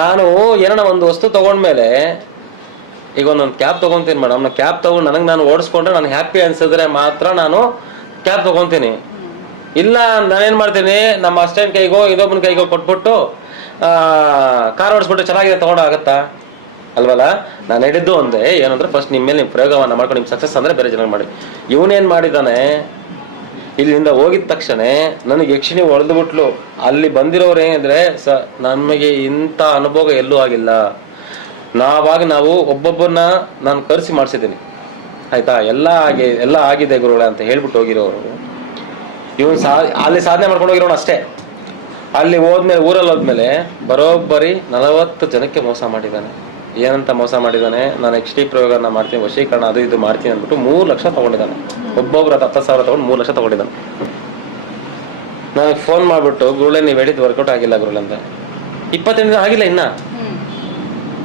ನಾನು ಏನೋ ಒಂದು ವಸ್ತು ತಗೊಂಡ್ಮೇಲೆ, ಈಗ ಒಂದೊಂದು ಕ್ಯಾಬ್ ತಗೊಂತೀನಿ ಮೇಡಮ್, ಕ್ಯಾಬ್ ತಗೊಂಡು ನಾನು ಓಡಿಸ್ಕೊಂಡ್ರೆ ನನಗೆ ಹ್ಯಾಪಿ ಅನ್ಸಿದ್ರೆ ಮಾತ್ರ ನಾನು ಕ್ಯಾಬ್ ತಗೊಂತೀನಿ. ಇಲ್ಲ ನಾನೇನ್ ಮಾಡ್ತೀನಿ, ನಮ್ಮ ಅಸಿಸ್ಟೆಂಟ್ ಕೈಗೋ ಇದೊಬ್ಬನ ಕೈಗೋ ಕೊಟ್ಬಿಟ್ಟು ಕಾರ್ ಓಡಿಸ್ಬಿಟ್ಟು ಚೆನ್ನಾಗಿದೆ ತಗೊಂಡಾಗತ್ತಾ ಅಲ್ವಲ್ಲ. ನಾನು ಹೇಳಿದ್ದು ಒಂದೇ ಏನಂದ್ರೆ, ಫಸ್ಟ್ ನಿಮ್ಮ ಮೇಲೆ ನಿಮ್ಮ ಪ್ರಯೋಗವನ್ನ ಮಾಡ್ಕೊಂಡು ನಿಮ್ ಸಕ್ಸಸ್ ಅಂದ್ರೆ ಬೇರೆ ಜನ ಮಾಡಿ. ಇವನೇನ್ ಮಾಡಿದಾನೆ, ಇಲ್ಲಿಂದ ಹೋಗಿದ ತಕ್ಷಣ ನನಗೆ ಯಕ್ಷಿಣಿ ಹೊಡೆದ್ಬಿಟ್ಲು. ಅಲ್ಲಿ ಬಂದಿರೋರು ಏನಿದ್ರೆ ನಮಗೆ ಇಂಥ ಅನುಭವ ಎಲ್ಲೂ ಆಗಿಲ್ಲ. ನಾವು ಒಬ್ಬೊಬ್ಬರನ್ನ ನಾನು ಕರೆಸಿ ಮಾಡಿಸಿದ್ದೀನಿ ಆಯ್ತಾ. ಎಲ್ಲ ಆಗಿದೆ ಗುರುಗಳೇ ಅಂತ ಹೇಳ್ಬಿಟ್ಟು ಹೋಗಿರೋರು. ಇವನು ಅಲ್ಲಿ ಸಾಧನೆ ಮಾಡ್ಕೊಂಡು ಹೋಗಿರೋನು ಅಷ್ಟೇ. ಅಲ್ಲಿ ಹೋದ್ಮೇಲೆ ಊರಲ್ಲಿ ಹೋದ್ಮೇಲೆ ಬರೋಬ್ಬರಿ 40 ಜನಕ್ಕೆ ಮೋಸ ಮಾಡಿದ್ದಾನೆ. ಏನಂತ ಮೋಸ ಮಾಡಿದ್ದಾನೆ, ನಾನು XD ಪ್ರಯೋಗನ ಮಾಡ್ತೀನಿ, ವಶೀಕರಣ ಅದು ಇದು ಮಾಡ್ತೀನಿ ಅಂದ್ಬಿಟ್ಟು 3 ಲಕ್ಷ ತಗೊಂಡಿದ್ದಾನೆ. ಒಬ್ಬೊಬ್ರು 10,000 ತಗೊಂಡು 3 ಲಕ್ಷ ತಗೊಂಡಿದ್ದಾನೆ. ನನಗೆ ಫೋನ್ ಮಾಡ್ಬಿಟ್ಟು, ಗುರುಳೆ ನೀವು ಹೇಳಿದ್ದು ವರ್ಕೌಟ್ ಆಗಿಲ್ಲ ಗುರುಳೆ ಅಂತ. 28 ದಿನ ಆಗಿಲ್ಲ ಇನ್ನ.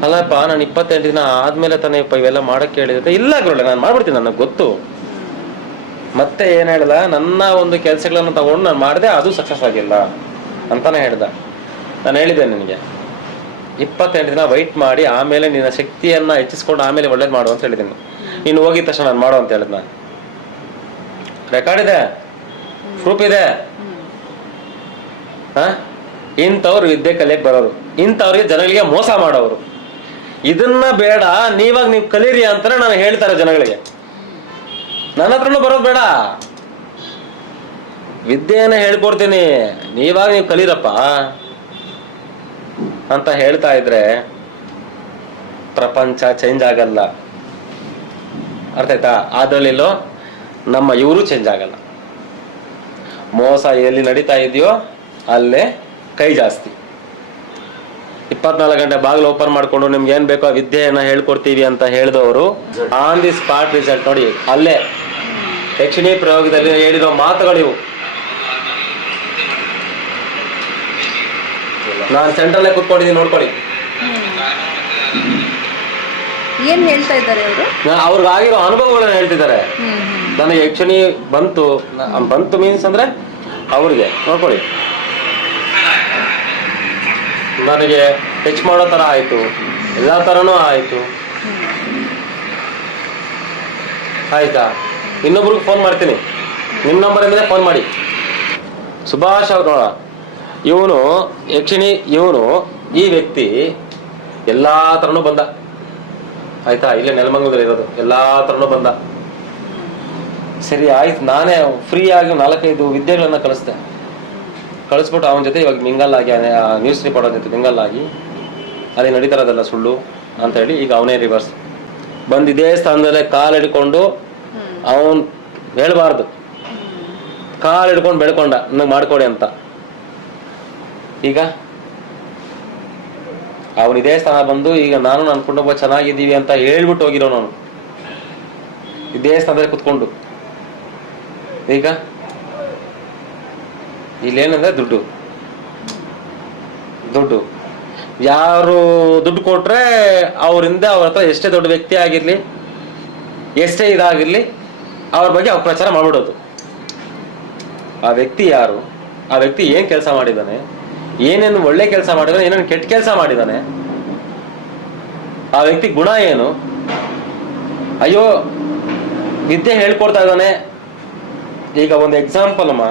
ಅಲ್ಲಪ್ಪ ನಾನು 28 ದಿನ ಆದ್ಮೇಲೆ ತಾನೇ ಇವೆಲ್ಲ ಮಾಡಕ್ಕೆ ಹೇಳಿದ್ರೆ, ಇಲ್ಲ ಗುರುಳೆ ನಾನು ಮಾಡ್ಬಿಡ್ತೀನಿ, ನನಗೆ ಗೊತ್ತು. ಮತ್ತೆ ಏನ್ ಹೇಳ್ದ, ನನ್ನ ಒಂದು ಕೆಲಸಗಳನ್ನು ತಗೊಂಡು ನಾನು ಮಾಡಿದೆ, ಅದು ಸಕ್ಸಸ್ ಆಗಿಲ್ಲ ಅಂತಾನೆ ಹೇಳ್ದ. ನಾನು ಹೇಳಿದ್ದೆ ನಿನಗೆ 28 ದಿನ ವೈಟ್ ಮಾಡಿ ಆಮೇಲೆ ನಿನ್ನ ಶಕ್ತಿಯನ್ನ ಹೆಚ್ಚಿಸ್ಕೊಂಡು ಆಮೇಲೆ ಒಳ್ಳೇದು ಮಾಡು ಅಂತ ಹೇಳಿದ್ದೀನಿ. ನೀನು ಹೋಗಿದ ತಕ್ಷಣ ನಾನು ಮಾಡು ಅಂತ ಹೇಳಿದ್ನ. ರೆಕಾರ್ಡ್ ಇದೆ, ಪ್ರೂಫ್ ಇದೆ. ಇಂಥವ್ರು ವಿದ್ಯೆ ಕಲಿಯಕ್ ಬರೋರು, ಇಂಥವ್ರಿಗೆ ಜನಗಳಿಗೆ ಮೋಸ ಮಾಡೋರು. ಇದನ್ನ ಬೇಡ, ನೀವು ಕಲೀರಿ ಅಂತಾನೆ ನಾನು ಹೇಳ್ತಾರೆ ಜನಗಳಿಗೆ. ನನ್ನ ಹತ್ರನೂ ಬರೋದು ಬೇಡ, ವಿದ್ಯೆಯನ್ನ ಹೇಳ್ಕೊಡ್ತೀನಿ, ನೀವು ಕಲೀರಪ್ಪ ಅಂತ ಹೇಳ್ತಾ ಇದ್ರೆ ಪ್ರಪಂಚ ಚೇಂಜ್ ಆಗಲ್ಲ. ಅರ್ಥ ಆಯ್ತಾ? ಅದ್ರಲ್ಲಿಲ್ಲೋ ನಮ್ಮ ಇವರು ಚೇಂಜ್ ಆಗಲ್ಲ. ಮೋಸ ಎಲ್ಲಿ ನಡೀತಾ ಇದೆಯೋ ಅಲ್ಲೇ ಕೈ ಜಾಸ್ತಿ. 24 ಗಂಟೆ ಬಾಗಿಲು ಓಪನ್ ಮಾಡ್ಕೊಂಡು ನಿಮ್ಗೆ ಏನ್ ಬೇಕೋ ವಿದ್ಯೆಯನ್ನ ಹೇಳ್ಕೊಡ್ತೀವಿ ಅಂತ ಹೇಳಿದವರು ಆನ್ ದಿ ಸ್ಪಾಟ್ ರಿಸಲ್ಟ್ ನೋಡಿ. ಅಲ್ಲೇ ಯಕ್ಷಿಣಿ ಪ್ರಯೋಗದಲ್ಲಿ ಹೇಳಿರೋ ಮಾತುಗಳಿವು. ನಾನು ಸೆಂಟ್ರಲ್ಲೇ ಕೂತ್ಕೊಂಡಿದ್ದೀನಿ, ನೋಡ್ಕೊಳ್ಳಿ. ಏನ್ ಹೇಳ್ತಾ ಇದ್ದಾರೆ ಅವರು? ಅವ್ರಿಗಾಗಿರೋ ಅನುಭವಗಳನ್ನ ಹೇಳ್ತಿದ್ದಾರೆ. ನನಗೆ ಯಕ್ಷಿಣಿ ಬಂತು ಮೀನ್ಸ್ ಅಂದ್ರೆ ಅವ್ರಿಗೆ ನೋಡ್ಕೊಳ್ಳಿ, ನನಗೆ ಟಚ್ ಮಾಡೋ ತರ ಆಯ್ತು, ಎಲ್ಲಾ ತರನೂ ಆಯ್ತು. ಆಯ್ತಾ? ಇನ್ನೊಬ್ರಿಗೆ ಫೋನ್ ಮಾಡ್ತೀನಿ, ನಿಮ್ಮ ನಂಬರ್ ಇಂದಲೇ ಫೋನ್ ಮಾಡಿ. ಸುಭಾಷ್ ಅವ್ರು ನೋಡ, ಇವನು ಯಕ್ಷಿಣಿ, ಈ ವ್ಯಕ್ತಿ ಎಲ್ಲಾ ತರನೂ ಬಂದ. ಆಯ್ತಾ? ಇಲ್ಲೇ ನೆಲಮಂಗಲದಲ್ಲಿ ಇರೋದು, ಎಲ್ಲಾ ತರನೂ ಬಂದ. ಸರಿ ಆಯ್ತು, ನಾನೇ ಫ್ರೀ ಆಗಿ 4-5 ವಿದ್ಯೆಗಳನ್ನ ಕಳಿಸ್ಬಿಟ್ಟು ಅವನ ಜೊತೆ ಇವಾಗ ಮಿಂಗಲ್ ಆಗಿ, ನ್ಯೂಸ್ ರಿಪೋರ್ಟರ್ ಜೊತೆ ಮಿಂಗಲ್ ಆಗಿ ಅಲ್ಲಿ ನಡೀತಾರದೆಲ್ಲ ಸುಳ್ಳು ಅಂತ ಹೇಳಿ ಈಗ ಅವನೇ ರಿವರ್ಸ್ ಬಂದು ಇದೇ ಸ್ಥಾನದಲ್ಲೇ ಕಾಲು ಹಿಡ್ಕೊಂಡು, ಅವನ್ ಹೇಳ್ಬಾರ್ದು, ಕಾಲು ಹಿಡ್ಕೊಂಡು ಬೆಳ್ಕೊಂಡ ನನಗೆ ಮಾಡ್ಕೊಡಿ ಅಂತ. ಈಗ ಅವನು ಇದೇ ಸ್ಥಾನ ಬಂದು ಈಗ ನಾನು ನನ್ನ ಕುಟುಂಬ ಚೆನ್ನಾಗಿದ್ದೀವಿ ಅಂತ ಹೇಳ್ಬಿಟ್ಟು ಹೋಗಿರೋ ನಾನು ಇದೇ ಸ್ಥಾನದಲ್ಲಿ ಕುತ್ಕೊಂಡು. ಈಗ ಇಲ್ಲೇನಂದ್ರೆ ದುಡ್ಡು ಯಾರು ದುಡ್ಡು ಕೊಟ್ರೆ ಅವರಿಂದ ಅವ್ರ ಹತ್ರ ಎಷ್ಟೇ ದೊಡ್ಡ ವ್ಯಕ್ತಿ ಆಗಿರ್ಲಿ, ಎಷ್ಟೇ ಇದಾಗಿರ್ಲಿ, ಅವ್ರ ಬಗ್ಗೆ ಅವ್ರ ಪ್ರಚಾರ ಮಾಡ್ಬಿಡೋದು. ಆ ವ್ಯಕ್ತಿ ಯಾರು, ಆ ವ್ಯಕ್ತಿ ಏನ್ ಕೆಲಸ ಮಾಡಿದಾನೆ, ಏನೇನು ಒಳ್ಳೆ ಕೆಲಸ ಮಾಡಿದಾನೆ, ಏನೇನು ಕೆಟ್ಟ ಕೆಲಸ ಮಾಡಿದಾನೆ, ಆ ವ್ಯಕ್ತಿ ಗುಣ ಏನು. ಅಯ್ಯೋ ವಿದ್ಯೆ ಹೇಳ್ಕೊಡ್ತಾ ಇದ್ದಾನೆ. ಈಗ ಒಂದು ಎಕ್ಸಾಂಪಲ್ ಅಮ್ಮ,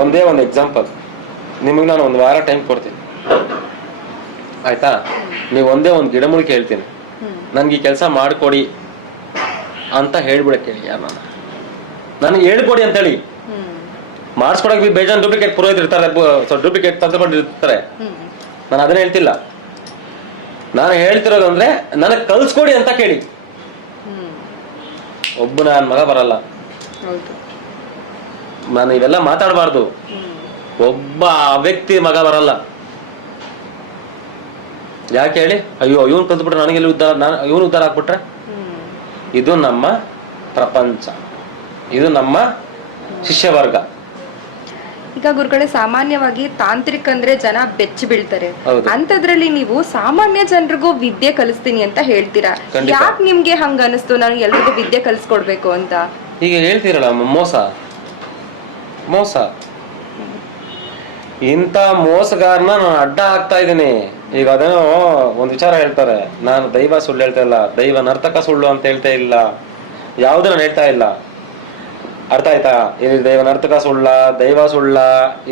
ಒಂದೇ ಒಂದು ಎಕ್ಸಾಂಪಲ್ ನಿಮಗೆ ನಾನು 1 ವಾರ ಟೈಮ್ ಕೊಡ್ತೀನಿ ಆಯ್ತಾ? ನೀವು ಒಂದೇ ಒಂದು ಗಿಡಮೂಲಿಕೆ ಹೇಳ್ತೀನಿ, ನನ್ಗೆ ಈ ಕೆಲಸ ಮಾಡ್ಕೊಡಿ ಅಂತ ಹೇಳ್ಬಿಡಕ್ಕೆ ಹೇಳಿ. ಯಾರು ನನಗೆ ಹೇಳ್ಕೊಡಿ ಅಂತ ಹೇಳಿ ಮಾಡಿಸ್ಕೊಡಕ್ಕೆ ಬೇಜಾನ್ ಡೂಪ್ಲಿಕೇಟ್ ಪುರೋಹಿತರು ಇರ್ತಾರೆ, ಡೂಪ್ಲಿಕೇಟ್ ತಂದುಕೊಂಡಿರ್ತಾರೆ. ನಾನು ಅದನ್ನ ಹೇಳ್ತಿಲ್ಲ, ನಾನು ಹೇಳ್ತಿರೋದು ಅಂದ್ರೆ ನನಗೆ ಕಲ್ಸ್ಕೊಡಿ ಅಂತ ಕೇಳಿ. ಒಬ್ಬ ನನ್ನ ಮಗ ಬರಲ್ಲ, ನಾನು ಇವೆಲ್ಲ ಮಾತಾಡಬಾರ್ದು. ಒಬ್ಬ ವ್ಯಕ್ತಿ ಮಗ ಬರಲ್ಲ. ಯಾಕೆ ಹೇಳಿ? ಅಯ್ಯೋ ಇವನ್ ಕಲ್ತ್ಬಿಟ್ರೆ ನನಗೆ ಇವನು ಉದ್ಧಾರ ಆಗ್ಬಿಟ್ರೆ. ಇದು ನಮ್ಮ ಪ್ರಪಂಚ, ಇದು ನಮ್ಮ ಶಿಷ್ಯ ವರ್ಗ. ಈಗ ಗುರುಗಳೇ, ಸಾಮಾನ್ಯವಾಗಿ ತಾಂತ್ರಿಕ ಅಂದ್ರೆ ಜನ ಬೆಚ್ಚಿ ಬೀಳ್ತಾರೆ. ಅಂತದ್ರಲ್ಲಿ ನೀವು ಸಾಮಾನ್ಯ ಜನರಿಗೂ ವಿದ್ಯೆ ಕಲಿಸ್ತೀನಿ ಅಂತ ಹೇಳ್ತೀರಾ. ಯಾಕೆ ನಿಮ್ಗೆ ಹಂಗ ಅನಿಸ್ತು ನಾನು ಎಲ್ರಿಗೂ ವಿದ್ಯೆ ಕಲಿಸ್ಕೊಡ್ಬೇಕು ಅಂತ? ಈಗ ಹೇಳ್ತೀರಲ್ಲ, ಮೋಸ ಇಂಥ ಮೋಸಗಾರನ ನಾನು ಅಡ್ಡ ಹಾಕ್ತಾ ಇದ್ದೀನಿ. ಈಗ ಅದೇನೋ ಒಂದ್ ವಿಚಾರ ಹೇಳ್ತಾರೆ, ನಾನು ದೈವ ಸುಳ್ಳು ಹೇಳ್ತಾ ಇಲ್ಲ, ದೈವ ನರ್ತಕ ಸುಳ್ಳು ಅಂತ ಹೇಳ್ತಾ ಇಲ್ಲ, ಯಾವ್ದು ನಾನು ಹೇಳ್ತಾ ಇಲ್ಲ. ಅರ್ಥ ಆಯ್ತಾ? ಇದು ದೈವ ನರ್ತಕ ಸುಳ್ಳ, ದೈವ ಸುಳ್ಳ,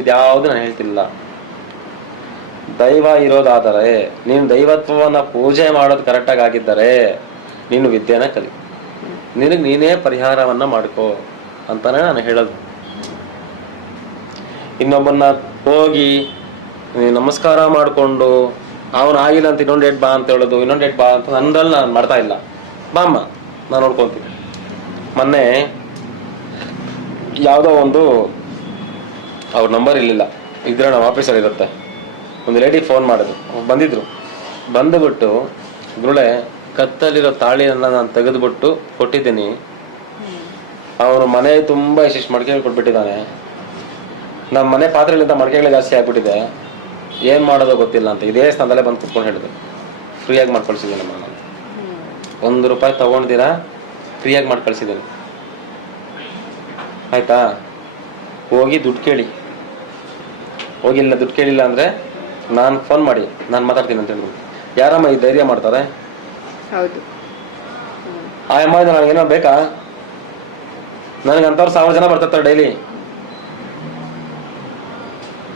ಇದ್ಯಾವುದು ನಾನು ಹೇಳ್ತಿಲ್ಲ. ದೈವ ಇರೋದಾದರೆ, ನೀನು ದೈವತ್ವವನ್ನ ಪೂಜೆ ಮಾಡೋದು ಕರೆಕ್ಟಾಗಿ ಆಗಿದ್ದರೆ ನೀನು ವಿದ್ಯೆನ ಕಲಿ, ನಿನಗೆ ನೀನೇ ಪರಿಹಾರವನ್ನ ಮಾಡ್ಕೋ ಅಂತಾನೆ ನಾನು ಹೇಳೋದು. ಇನ್ನೊಬ್ಬನ್ನ ಹೋಗಿ ನಮಸ್ಕಾರ ಮಾಡಿಕೊಂಡು ಅವನು ಆಗಿಲ್ಲ ಅಂತ ಇನ್ನೊಂದು ಡೇಟ್ ಬಾ ಅಂತ ಹೇಳೋದು, ಇನ್ನೊಂದು ಡೇಟ್ ಬಾ ಅಂತ ನನ್ನಲ್ಲಿ ನಾನು ಮಾಡ್ತಾ ಇಲ್ಲ. ಬಾ ಅಮ್ಮ, ನಾನು ನೋಡ್ಕೊತೀನಿ. ಮೊನ್ನೆ ಯಾವುದೋ ಒಂದು ಅವ್ರ ನಂಬರ್ ಇರಲಿಲ್ಲ, ಇದ್ರೆ ನಮ್ಮ ಆಫೀಸಲ್ಲಿ ಇರುತ್ತೆ, ಒಂದು ಲೇಡಿ ಫೋನ್ ಮಾಡಿದ್ರು, ಬಂದಿದ್ರು. ಬಂದುಬಿಟ್ಟು ಗುರುಳೆ ಕತ್ತಲಿರೋ ತಾಳಿಯನ್ನ ನಾನು ತೆಗೆದುಬಿಟ್ಟು ಕೊಟ್ಟಿದ್ದೀನಿ, ಅವನು ಮನೆ ತುಂಬ ಇಷ್ಟಿಷ್ಟು ಮಡಿಕೆಗಳು ಕೊಟ್ಬಿಟ್ಟಿದ್ದಾನೆ, ನಮ್ಮ ಮನೆ ಪಾತ್ರೆಗಳಿಂದ ಮಡಿಕೆಗಳೇ ಜಾಸ್ತಿ ಆಗ್ಬಿಟ್ಟಿದೆ, ಏನು ಮಾಡೋದು ಗೊತ್ತಿಲ್ಲ ಅಂತ ಇದೇ ಸ್ಥಾನದಲ್ಲೇ ಬಂದು ಕುತ್ಕೊಂಡು ಹೇಳಿದ್ರು. ಫ್ರೀಯಾಗಿ ಮಾಡಿ ಕಳಿಸಿದ್ದೀನಿ ನಾನು, ₹1 ತಗೊಂಡಿದ್ದೀರಾ, ಫ್ರೀಯಾಗಿ ಮಾಡಿ ಕಳಿಸಿದ್ದೀನಿ. ಆಯ್ತಾ? ಹೋಗಿ ದುಡ್ಡು ಕೇಳಿ, ಹೋಗಿಲ್ಲ ದುಡ್ಡು ಕೇಳಿಲ್ಲ ಅಂದರೆ ನಾನು ಫೋನ್ ಮಾಡಿ ನಾನು ಮಾತಾಡ್ತೀನಿ ಅಂತ ಹೇಳಿದ್ರು. ಯಾರಮ್ಮ ಈ ಧೈರ್ಯ ಮಾಡ್ತಾರೆ? ಹೌದು. ಆ ಅಮ್ಮ ನನಗೇನೋ ಬೇಕಾ? ನನಗಂಥವ್ರು 1000 ಜನ ಬರ್ತಿರ್ತಾರೆ ಡೈಲಿ.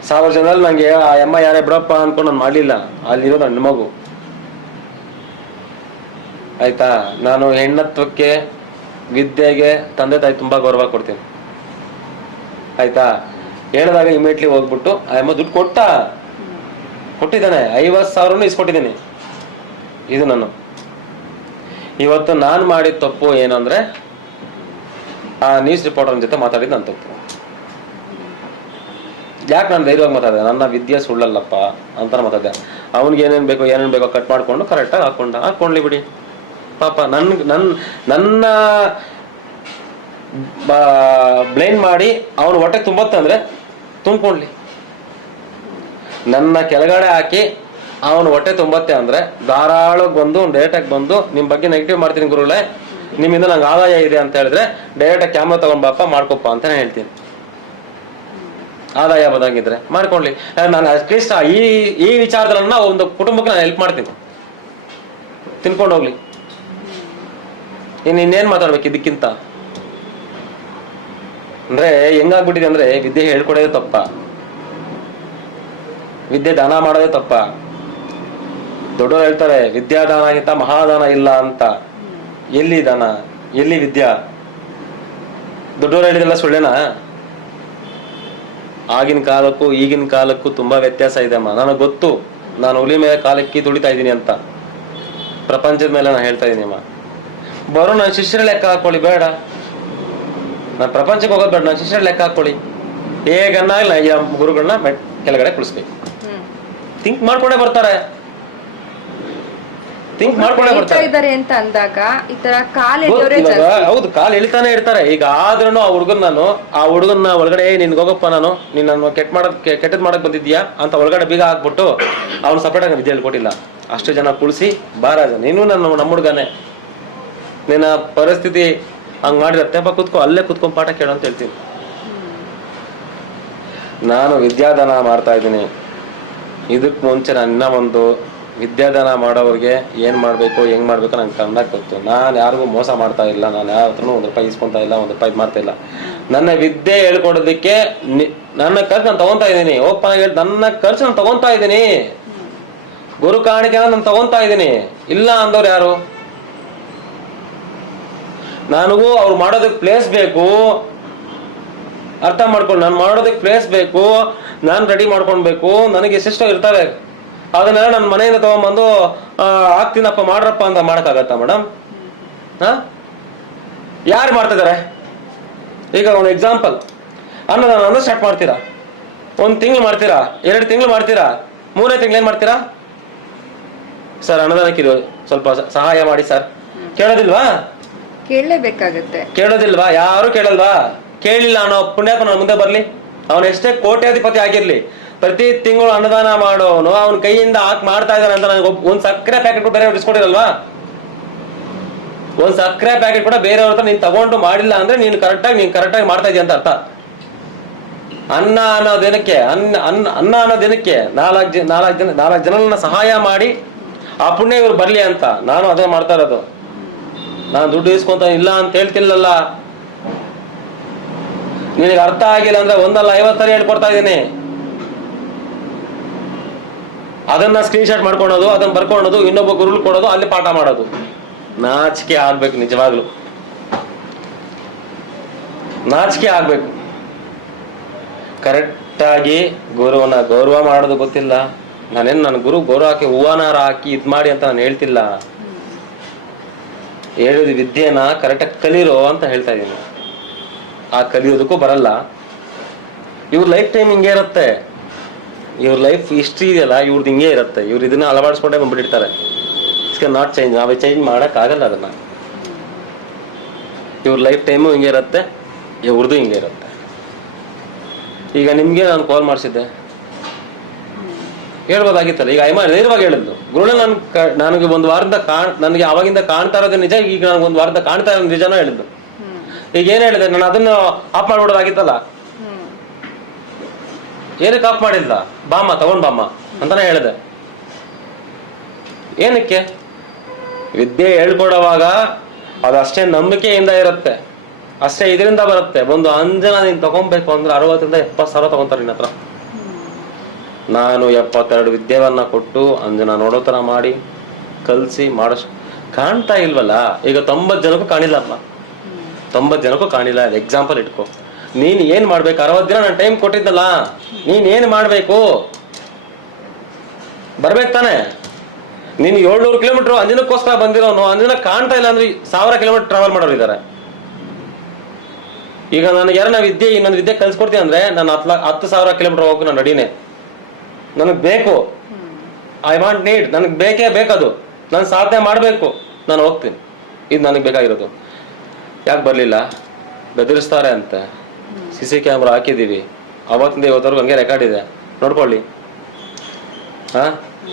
1000 ಜನದಲ್ಲಿ ನನಗೆ ಆ ಅಮ್ಮ ಯಾರೇ ಬಿಡಪ್ಪ ಅನ್ಕೊಂಡು ನಾನು ಮಾಡಲಿಲ್ಲ. ಅಲ್ಲಿರೋದು ನನ್ನ ಮಗು. ಆಯ್ತಾ? ನಾನು ಹೆಣ್ಣತ್ವಕ್ಕೆ, ವಿದ್ಯೆಗೆ ತಂದೆ ತಾಯಿ ತುಂಬ ಗೌರವ ಕೊಡ್ತೀನಿ. ಆಯ್ತಾ? ಹೇಳಿದಾಗ ಇಮಿಡಿಯೇಟ್ಲಿ ಹೋಗ್ಬಿಟ್ಟು ಆ ಅಮ್ಮ ದುಡ್ಡು ಕೊಟ್ಟಿದ್ದಾನೆ. 50,000 ಇಸ್ಕೊಟ್ಟಿದ್ದೀನಿ. ಇದು ನಾನು ಇವತ್ತು ನಾನು ಮಾಡಿದ ತಪ್ಪು ಏನು ಅಂದರೆ, ಆ ನ್ಯೂಸ್ ರಿಪೋರ್ಟರ್ ಜೊತೆ ಮಾತಾಡಿದ್ದು ನನ್ನ ತಪ್ಪು. ಯಾಕೆ ನಾನು ಧೈರ್ಯವಾಗಿ ಮಾತಾಡಿದೆ? ನನ್ನ ವಿದ್ಯೆ ಸುಳ್ಳಲ್ಲಪ್ಪ ಅಂತ ಮಾತಾಡಿದೆ. ಅವ್ನಿಗೆ ಏನೇನು ಬೇಕೋ ಕಟ್ ಮಾಡಿಕೊಂಡು ಕರೆಕ್ಟಾಗಿ ಹಾಕ್ಕೊಂಡ್ಲಿ ಬಿಡಿ ಪಾಪ. ನನ್ನ ಬ್ಲೇಮ್ ಮಾಡಿ ಅವನು ಹೊಟ್ಟೆ ತುಂಬತ್ತೆ ಅಂದರೆ ತುಂಬ್ಕೊಂಡ್ಲಿ. ನನ್ನ ಕೆಳಗಡೆ ಹಾಕಿ ಅವನು ಹೊಟ್ಟೆ ತುಂಬತ್ತೆ ಅಂದರೆ ಧಾರಾಳವಾಗಿ ಬಂದು ಡೈರೆಕ್ಟಾಗಿ ಬಂದು ನಿಮ್ಮ ಬಗ್ಗೆ ನೆಗೆಟಿವ್ ಮಾಡ್ತೀನಿ ಗುರುಗಳೇ, ನಿಮ್ಮಿಂದ ನಂಗೆ ಆದಾಯ ಇದೆ ಅಂತ ಹೇಳಿದ್ರೆ ಡೈರೆಕ್ಟಾಗಿ ಕ್ಯಾಮ್ರಾ ತಗೊಂಡ್ ಬಾಪ ಮಾಡ್ಕೊಪ್ಪ ಅಂತಾನೆ ಹೇಳ್ತೀನಿ. ಆದಾಯ ಬದಂಗಿದ್ರೆ ಮಾಡ್ಕೊಳ್ಳಿ. ನಾನು ಅಟ್ಲೀಸ್ಟ್ ಈ ವಿಚಾರದನ್ನ ಒಂದು ಕುಟುಂಬಕ್ಕೆ ನಾನು ಹೆಲ್ಪ್ ಮಾಡ್ತೀನಿ, ತಿನ್ಕೊಂಡು ಹೋಗ್ಲಿ. ಇನ್ನೇನು ಮಾತಾಡ್ಬೇಕು ಇದಕ್ಕಿಂತ? ಅಂದ್ರೆ ಹೆಂಗಾಗ್ಬಿಟ್ಟಿದೆ ಅಂದ್ರೆ, ವಿದ್ಯೆ ಹೇಳ್ಕೊಡೋದೇ ತಪ್ಪ, ವಿದ್ಯೆ ದಾನ ಮಾಡೋದೇ ತಪ್ಪ. ದೊಡ್ಡವರು ಹೇಳ್ತಾರೆ ವಿದ್ಯಾದಾನಕ್ಕಿಂತ ಮಹಾದಾನ ಇಲ್ಲ ಅಂತ. ಎಲ್ಲಿ ದಾನ, ಎಲ್ಲಿ ವಿದ್ಯಾ? ದೊಡ್ಡವರು ಹೇಳಿದೆಲ್ಲ ಸುಳ್ಳೇನಾ? ಆಗಿನ ಕಾಲಕ್ಕೂ ಈಗಿನ ಕಾಲಕ್ಕೂ ತುಂಬಾ ವ್ಯತ್ಯಾಸ ಇದೆ ಅಮ್ಮ. ನನಗೆ ಗೊತ್ತು, ನಾನು ಹುಲಿ ಮೇಲೆ ಕಾಲಕ್ಕಿ ತುಳಿತಾ ಇದ್ದೀನಿ ಅಂತ. ಪ್ರಪಂಚದ ಮೇಲೆ ನಾನು ಹೇಳ್ತಾ ಇದ್ದೀನಿ ಅಮ್ಮ. ಬರೋ ನನ್ನ ಶಿಷ್ಯರ ಲೆಕ್ಕ ಹಾಕೊಳ್ಳಿ, ಬೇಡ ನಾನು ಪ್ರಪಂಚಕ್ಕೆ ಹೋಗೋದು ಬೇಡ, ನನ್ನ ಶಿಷ್ಯರ ಲೆಕ್ಕ ಹಾಕೊಳ್ಳಿ. ಹೇಗನ್ನಾಗಲಿ ಈ ಗುರುಗಳನ್ನ ಕೆಳಗಡೆ ಕುಳಿಸ್ಬೇಕು. ಥಿಂಕ್ ಮಾಡ್ಕೊಂಡೇ ಬರ್ತಾರೆ, ಥಿಂಕ್ ಮಾಡ್ಕೊಂಡೇ ಬರ್ತಾರೆ ಅಂತ ಅಂದಾಗ ಈ ತರ ಹೌದು, ಕಾಲು ಎಳಿತಾನೆ ಇರ್ತಾರೆ. ಈಗ ಆದ್ರೂ ಆ ಹುಡುಗನ್ನ ಒಳಗಡೆ ನಿನ್ಗೆ ಹೋಗಪ್ಪ, ನಿನ್ನ ಕೆಟ್ಟದ್ ಮಾಡಕ್ ಬಂದಿದ್ಯಾ ಅಂತ ಒಳಗಡೆ ಬೀಗ ಹಾಕ್ಬಿಟ್ಟು ಅವ್ನು ಸಪರೇಟ್ ಆಗಿ ವಿದ್ಯೆ ಹೇಳ್ಕೊಟ್ಟಿಲ್ಲ. ಅಷ್ಟು ಜನ ಕುಳಿಸಿ ಬಾರಾಜ ನೀನು ನಮ್ಮ ಹುಡುಗನೇ, ನಿನ್ನ ಪರಿಸ್ಥಿತಿ ಹಂಗ್ ಮಾಡಿರತ್ತೆ, ಕೂತ್ಕೊ, ಅಲ್ಲೇ ಕೂತ್ಕೊಂಡ್ ಪಾಠ ಕೇಳು ಅಂತ ಹೇಳ್ತೀನಿ. ನಾನು ವಿದ್ಯಾದಾನ ಮಾಡ್ತಾ ಇದ್ದೀನಿ. ಇದಕ್ಕೆ ಮುಂಚೆ ನಾನು ಇನ್ನೂ ಒಂದು ವಿದ್ಯಾದಾನ ಮಾಡೋರಿಗೆ ಏನು ಮಾಡಬೇಕು, ಹೆಂಗೆ ಮಾಡಬೇಕು ನಂಗೆ ಕನ್ನಡ ಗೊತ್ತು. ನಾನು ಯಾರಿಗೂ ಮೋಸ ಮಾಡ್ತಾ ಇಲ್ಲ, ನಾನು ಯಾರ ಹತ್ರನೂ ₹1 ಇಸ್ಕೊತಾ ಇಲ್ಲ, ₹1 ಮಾಡ್ತಾ ಇಲ್ಲ. ನನ್ನ ವಿದ್ಯೆ ಹೇಳ್ಕೊಡೋದಕ್ಕೆ ನನ್ನ ಖರ್ಚು ನಾನು ತಗೊತಾ ಇದ್ದೀನಿ. ಓಪನ್ ಆಗಿ ನನ್ನ ಖರ್ಚು ನಾನು ತಗೊತಾ ಇದ್ದೀನಿ. ಗುರು ಕಾಣಿಕೆನ ನಾನು ತಗೊತಾ ಇದ್ದೀನಿ. ಇಲ್ಲ ಅಂದವ್ರು ಯಾರು? ನನಗೂ ಅವ್ರು ಮಾಡೋದಕ್ಕೆ ಪ್ಲೇಸ್ ಬೇಕು, ಅರ್ಥ ಮಾಡ್ಕೊಂಡು ನಾನು ಮಾಡೋದಕ್ಕೆ ಪ್ಲೇಸ್ ಬೇಕು, ನಾನು ರೆಡಿ ಮಾಡ್ಕೊಳ್ಬೇಕು. ನನಗೆ ಎಷ್ಟೆಷ್ಟೋ ಇರ್ತವೆ, ಅದನ್ನೆಲ್ಲ ನನ್ನ ಮನೆಯಿಂದ ತಗೊಂಡ್ಬಂದು ಆಗ್ತೀನಪ್ಪ ಮಾಡ್ರಪ್ಪ ಅಂತ ಮಾಡೋಕ್ಕಾಗತ್ತಾ ಮೇಡಮ್? ಯಾರು ಮಾಡ್ತಿದ್ದಾರೆ? ಈಗ ಒಂದು ಎಕ್ಸಾಂಪಲ್, ಅನ್ನದಾನ ಸ್ಟಾರ್ಟ್ ಮಾಡ್ತೀರಾ, 1 ತಿಂಗಳು ಮಾಡ್ತೀರಾ, 2 ತಿಂಗಳು ಮಾಡ್ತೀರಾ, 3ನೇ ತಿಂಗಳು ಏನು ಮಾಡ್ತೀರಾ? ಸರ್ ಅನ್ನದಾನಕ್ಕೆ ಸ್ವಲ್ಪ ಸಹಾಯ ಮಾಡಿ ಸರ್. ಕೇಳೋದಿಲ್ವಾ? ಕೇಳಲೇಬೇಕಾಗತ್ತೆ. ಕೇಳೋದಿಲ್ವಾ? ಯಾರು ಕೇಳಲ್ವಾ? ಕೇಳಿಲ್ಲ ಅನ್ನೋ ಪುಣ್ಯಾತ್ಮ ನನ್ನ ಮುಂದೆ ಬರ್ಲಿ. ಅವನು ಎಷ್ಟೇ ಕೋಟ್ಯಾಧಿಪತಿ ಆಗಿರ್ಲಿ, ಪ್ರತಿ ತಿಂಗಳು ಅನ್ನದಾನ ಮಾಡೋನು ಅವನ ಕೈಯಿಂದ ಮಾಡ್ತಾ ಇದ್ದಾನೆ ಅಂತ ನನಗೆ ಒಂದು ಸಕ್ಕರೆ ಪ್ಯಾಕೆಟ್ ಕೂಡ ಬೇರೆಯವ್ರು ಇಸ್ಕೊಟ್ಟಿರಲ್ವಾ? ಒಂದು ಸಕ್ಕರೆ ಪ್ಯಾಕೆಟ್ ಕೂಡ ಬೇರೆಯವ್ರ ಹತ್ರ ನೀನು ತಗೊಂಡು ಮಾಡಿಲ್ಲ ಅಂದ್ರೆ ನೀನು ಕರೆಕ್ಟಾಗಿ ಮಾಡ್ತಾ ಇದೀಯ ಅಂತ ಅರ್ಥ. ಅನ್ನ ಅನ್ನೋದೇನಕ್ಕೆ? ಅನ್ನ ಅನ್ನೋದೇನಕ್ಕೆ? 4 ಜನರನ್ನ ಸಹಾಯ ಮಾಡಿ ಆ ಪುಣ್ಯ ಇವ್ರು ಬರ್ಲಿ ಅಂತ ನಾನು ಅದೇ ಮಾಡ್ತಾ ಇರೋದು. ನಾನು ದುಡ್ಡು ಇಸ್ಕೊಂತ ಇಲ್ಲ ಅಂತ ಹೇಳ್ತಿಲ್ಲಲ್ಲ. ನಿನಗೆ ಅರ್ಥ ಆಗಿಲ್ಲ ಅಂದ್ರೆ ಒಂದಲ್ಲ 50 ಸರಿ ಹೇಳ್ಕೊಡ್ತಾ ಇದ್ದೀನಿ. ಅದನ್ನ ಸ್ಕ್ರೀನ್ಶಾಟ್ ಮಾಡ್ಕೊಳೋದು, ಅದನ್ನ ಬರ್ಕೊಳೋದು, ಇನ್ನೊಬ್ಬ ಗುರುಗಳು ಕೊಡೋದು, ಅಲ್ಲಿ ಪಾಠ ಮಾಡೋದು. ನಾಚಿಕೆ ಆಗ್ಬೇಕು, ನಿಜವಾಗ್ಲು ನಾಚಿಕೆ ಆಗ್ಬೇಕು. ಕರೆಕ್ಟಾಗಿ ಗುರುವನ್ನ ಗೌರವ ಮಾಡೋದು ಗೊತ್ತಿಲ್ಲ. ನನ್ನ ಗುರು ಗೌರವ ಹಾಕಿ ಹೂವನಾರ ಹಾಕಿ ಇದ್ ಮಾಡಿ ಅಂತ ನಾನು ಹೇಳ್ತಿಲ್ಲ. ಹೇಳಿದ ವಿದ್ಯೆನ ಕರೆಕ್ಟಾಗಿ ಕಲೀರೋ ಅಂತ ಹೇಳ್ತಾ ಇದ್ದೀನಿ. ಆ ಕಲಿಯೋದಕ್ಕೂ ಬರಲ್ಲ. ಇವ್ರ ಲೈಫ್ ಟೈಮ್ ಹಿಂಗೆ ಇರುತ್ತೆ. ಇವ್ರ ಲೈಫ್ ಹಿಸ್ಟ್ರಿ ಇದೆಯಲ್ಲ, ಇವ್ರದ್ದು ಹಿಂಗೆ ಇರುತ್ತೆ. ಇವ್ರು ಇದನ್ನ ಅಳವಡಿಸ್ಕೊಂಡೇ ಬಂದ್ಬಿಟ್ಟಿರ್ತಾರೆ. It's can not change. ನಾವೇ ಚೇಂಜ್ ಮಾಡೋಕ್ಕಾಗಲ್ಲ ಅದನ್ನ. ಇವ್ರ ಲೈಫ್ ಟೈಮು ಹಿಂಗೆ ಇರುತ್ತೆ, ಇವ್ರದ್ದು ಹಿಂಗೆ ಇರುತ್ತೆ. ಈಗ ನಿಮ್ಗೆ ನಾನು ಕಾಲ್ ಮಾಡಿಸಿದ್ದೆ, ಹೇಳ್ಬೋದಾಗಿತ್ತಲ್ಲ. ಈಗ ನೇರವಾಗಿ ಹೇಳಿದ್ದು ಗುರುಳೆ, ನನಗೆ ಒಂದು ವಾರದಿಂದ ನನಗೆ ಅವಾಗಿಂದ ಕಾಣ್ತಾ ಇರೋದು ನಿಜ, ಈಗ ನನಗೆ ಒಂದು ವಾರದಿಂದ ಕಾಣ್ತಾ ಇರೋದು ನಿಜನೋ ಹೇಳಿದ್ದು. ಈಗ ಏನ್ ಹೇಳಿದೆ, ನಾನು ಅದನ್ನು ಆಫ್ ಮಾಡ್ಬಿಡೋದಾಗಿತ್ತಲ್ಲ. ಏನಕ್ಕೆ ಆಫ್ ಮಾಡಿಲ್ಲ? ಬಾಮ್ಮ ತಗೊಂಡ್ ಬಾಮ್ಮ ಅಂತಾನೆ ಹೇಳಿದೆ. ಏನಕ್ಕೆ? ವಿದ್ಯೆ ಹೇಳ್ಕೊಡುವಾಗ ಅದಷ್ಟೇ ನಂಬಿಕೆಯಿಂದ ಇರುತ್ತೆ, ಅಷ್ಟೇ ಇದರಿಂದ ಬರುತ್ತೆ. ಒಂದು ಅಂಜನ ನೀನ್ ತಗೊಬೇಕು ಅಂದ್ರೆ 60ರಿಂದ 70 ಸಾವಿರ ತಗೊಂತಾರೆ ನಿನ್ನ ಹತ್ರ. ನಾನು 72 ವಿದ್ಯೆವನ್ನ ಕೊಟ್ಟು ಅಂಜನ ನೋಡೋ ತರ ಮಾಡಿ ಕಲ್ಸಿ ಮಾಡೋ ಕಾಣ್ತಾ ಇಲ್ವಲ್ಲ. ಈಗ 90 ಜನಕ್ಕೂ ಕಾಣಿಲ್ಲಪ್ಪ, 90 ಜನಕ್ಕೂ ಕಾಣಿಲ್ಲ. ಎಕ್ಸಾಂಪಲ್ ಇಟ್ಕೋ. ನೀನ್ ಏನ್ ಮಾಡ್ಬೇಕು? 60 ದಿನ ನಾನು ಟೈಮ್ ಕೊಟ್ಟಿದ್ದಲ್ಲ, ನೀನ್ ಏನ್ ಮಾಡ್ಬೇಕು? ಬರ್ಬೇಕು ತಾನೆ. ನೀನು 700 ಕಿಲೋಮೀಟರ್ ಅಂಜನಕ್ಕೋಸ್ಕರ ಬಂದಿರೋನು, ಅಂಜನ ಕಾಣ್ತಾ ಇಲ್ಲ ಅಂದ್ರೆ 1000 ಕಿಲೋಮೀಟರ್ ಟ್ರಾವೆಲ್ ಮಾಡೋರು ಇದ್ದಾರೆ. ಈಗ ನನಗೆ ಯಾರನ್ನ ಇನ್ನೊಂದು ವಿದ್ಯೆ ಕಲ್ಸ್ಕೊಡ್ತೀನಿ ಅಂದ್ರೆ ನಾನು 10,000 ಕಿಲೋಮೀಟರ್ ಹೋಗಕ್ಕೆ ನಾನು ರೆಡಿನೇ. ನನಗೆ ಬೇಕು, ಐ ವಾಂಟ್ ನೀಡ್, ನನಗೆ ಬೇಕೇ ಬೇಕದು. ನಾನು ಸಾಧನೆ ಮಾಡಬೇಕು, ನಾನು ಹೋಗ್ತೀನಿ. ಇದು ನನಗೆ ಬೇಕಾಗಿರೋದು. ಯಾಕೆ ಬರಲಿಲ್ಲ? ಬೆದರಿಸ್ತಾರೆ ಅಂತ CC ಕ್ಯಾಮ್ರಾ ಹಾಕಿದ್ದೀವಿ. ಅವತ್ತಿಂದ ಇವತ್ತವರೆಗೂ ಹಂಗೆ ರೆಕಾರ್ಡ್ ಇದೆ, ನೋಡ್ಕೊಳ್ಳಿ.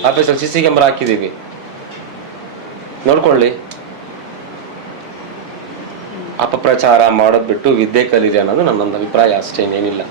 ಆಫೀಸಲ್ಲಿ CC ಕ್ಯಾಮ್ರಾ ಹಾಕಿದ್ದೀವಿ, ನೋಡ್ಕೊಳ್ಳಿ. ಅಪಪ್ರಚಾರ ಮಾಡೋದು ಬಿಟ್ಟು ವಿದ್ಯೆ ಕಲೀರಿ ಅನ್ನೋದು ನನ್ನೊಂದು ಅಭಿಪ್ರಾಯ, ಅಷ್ಟೇನೇನಿಲ್ಲ.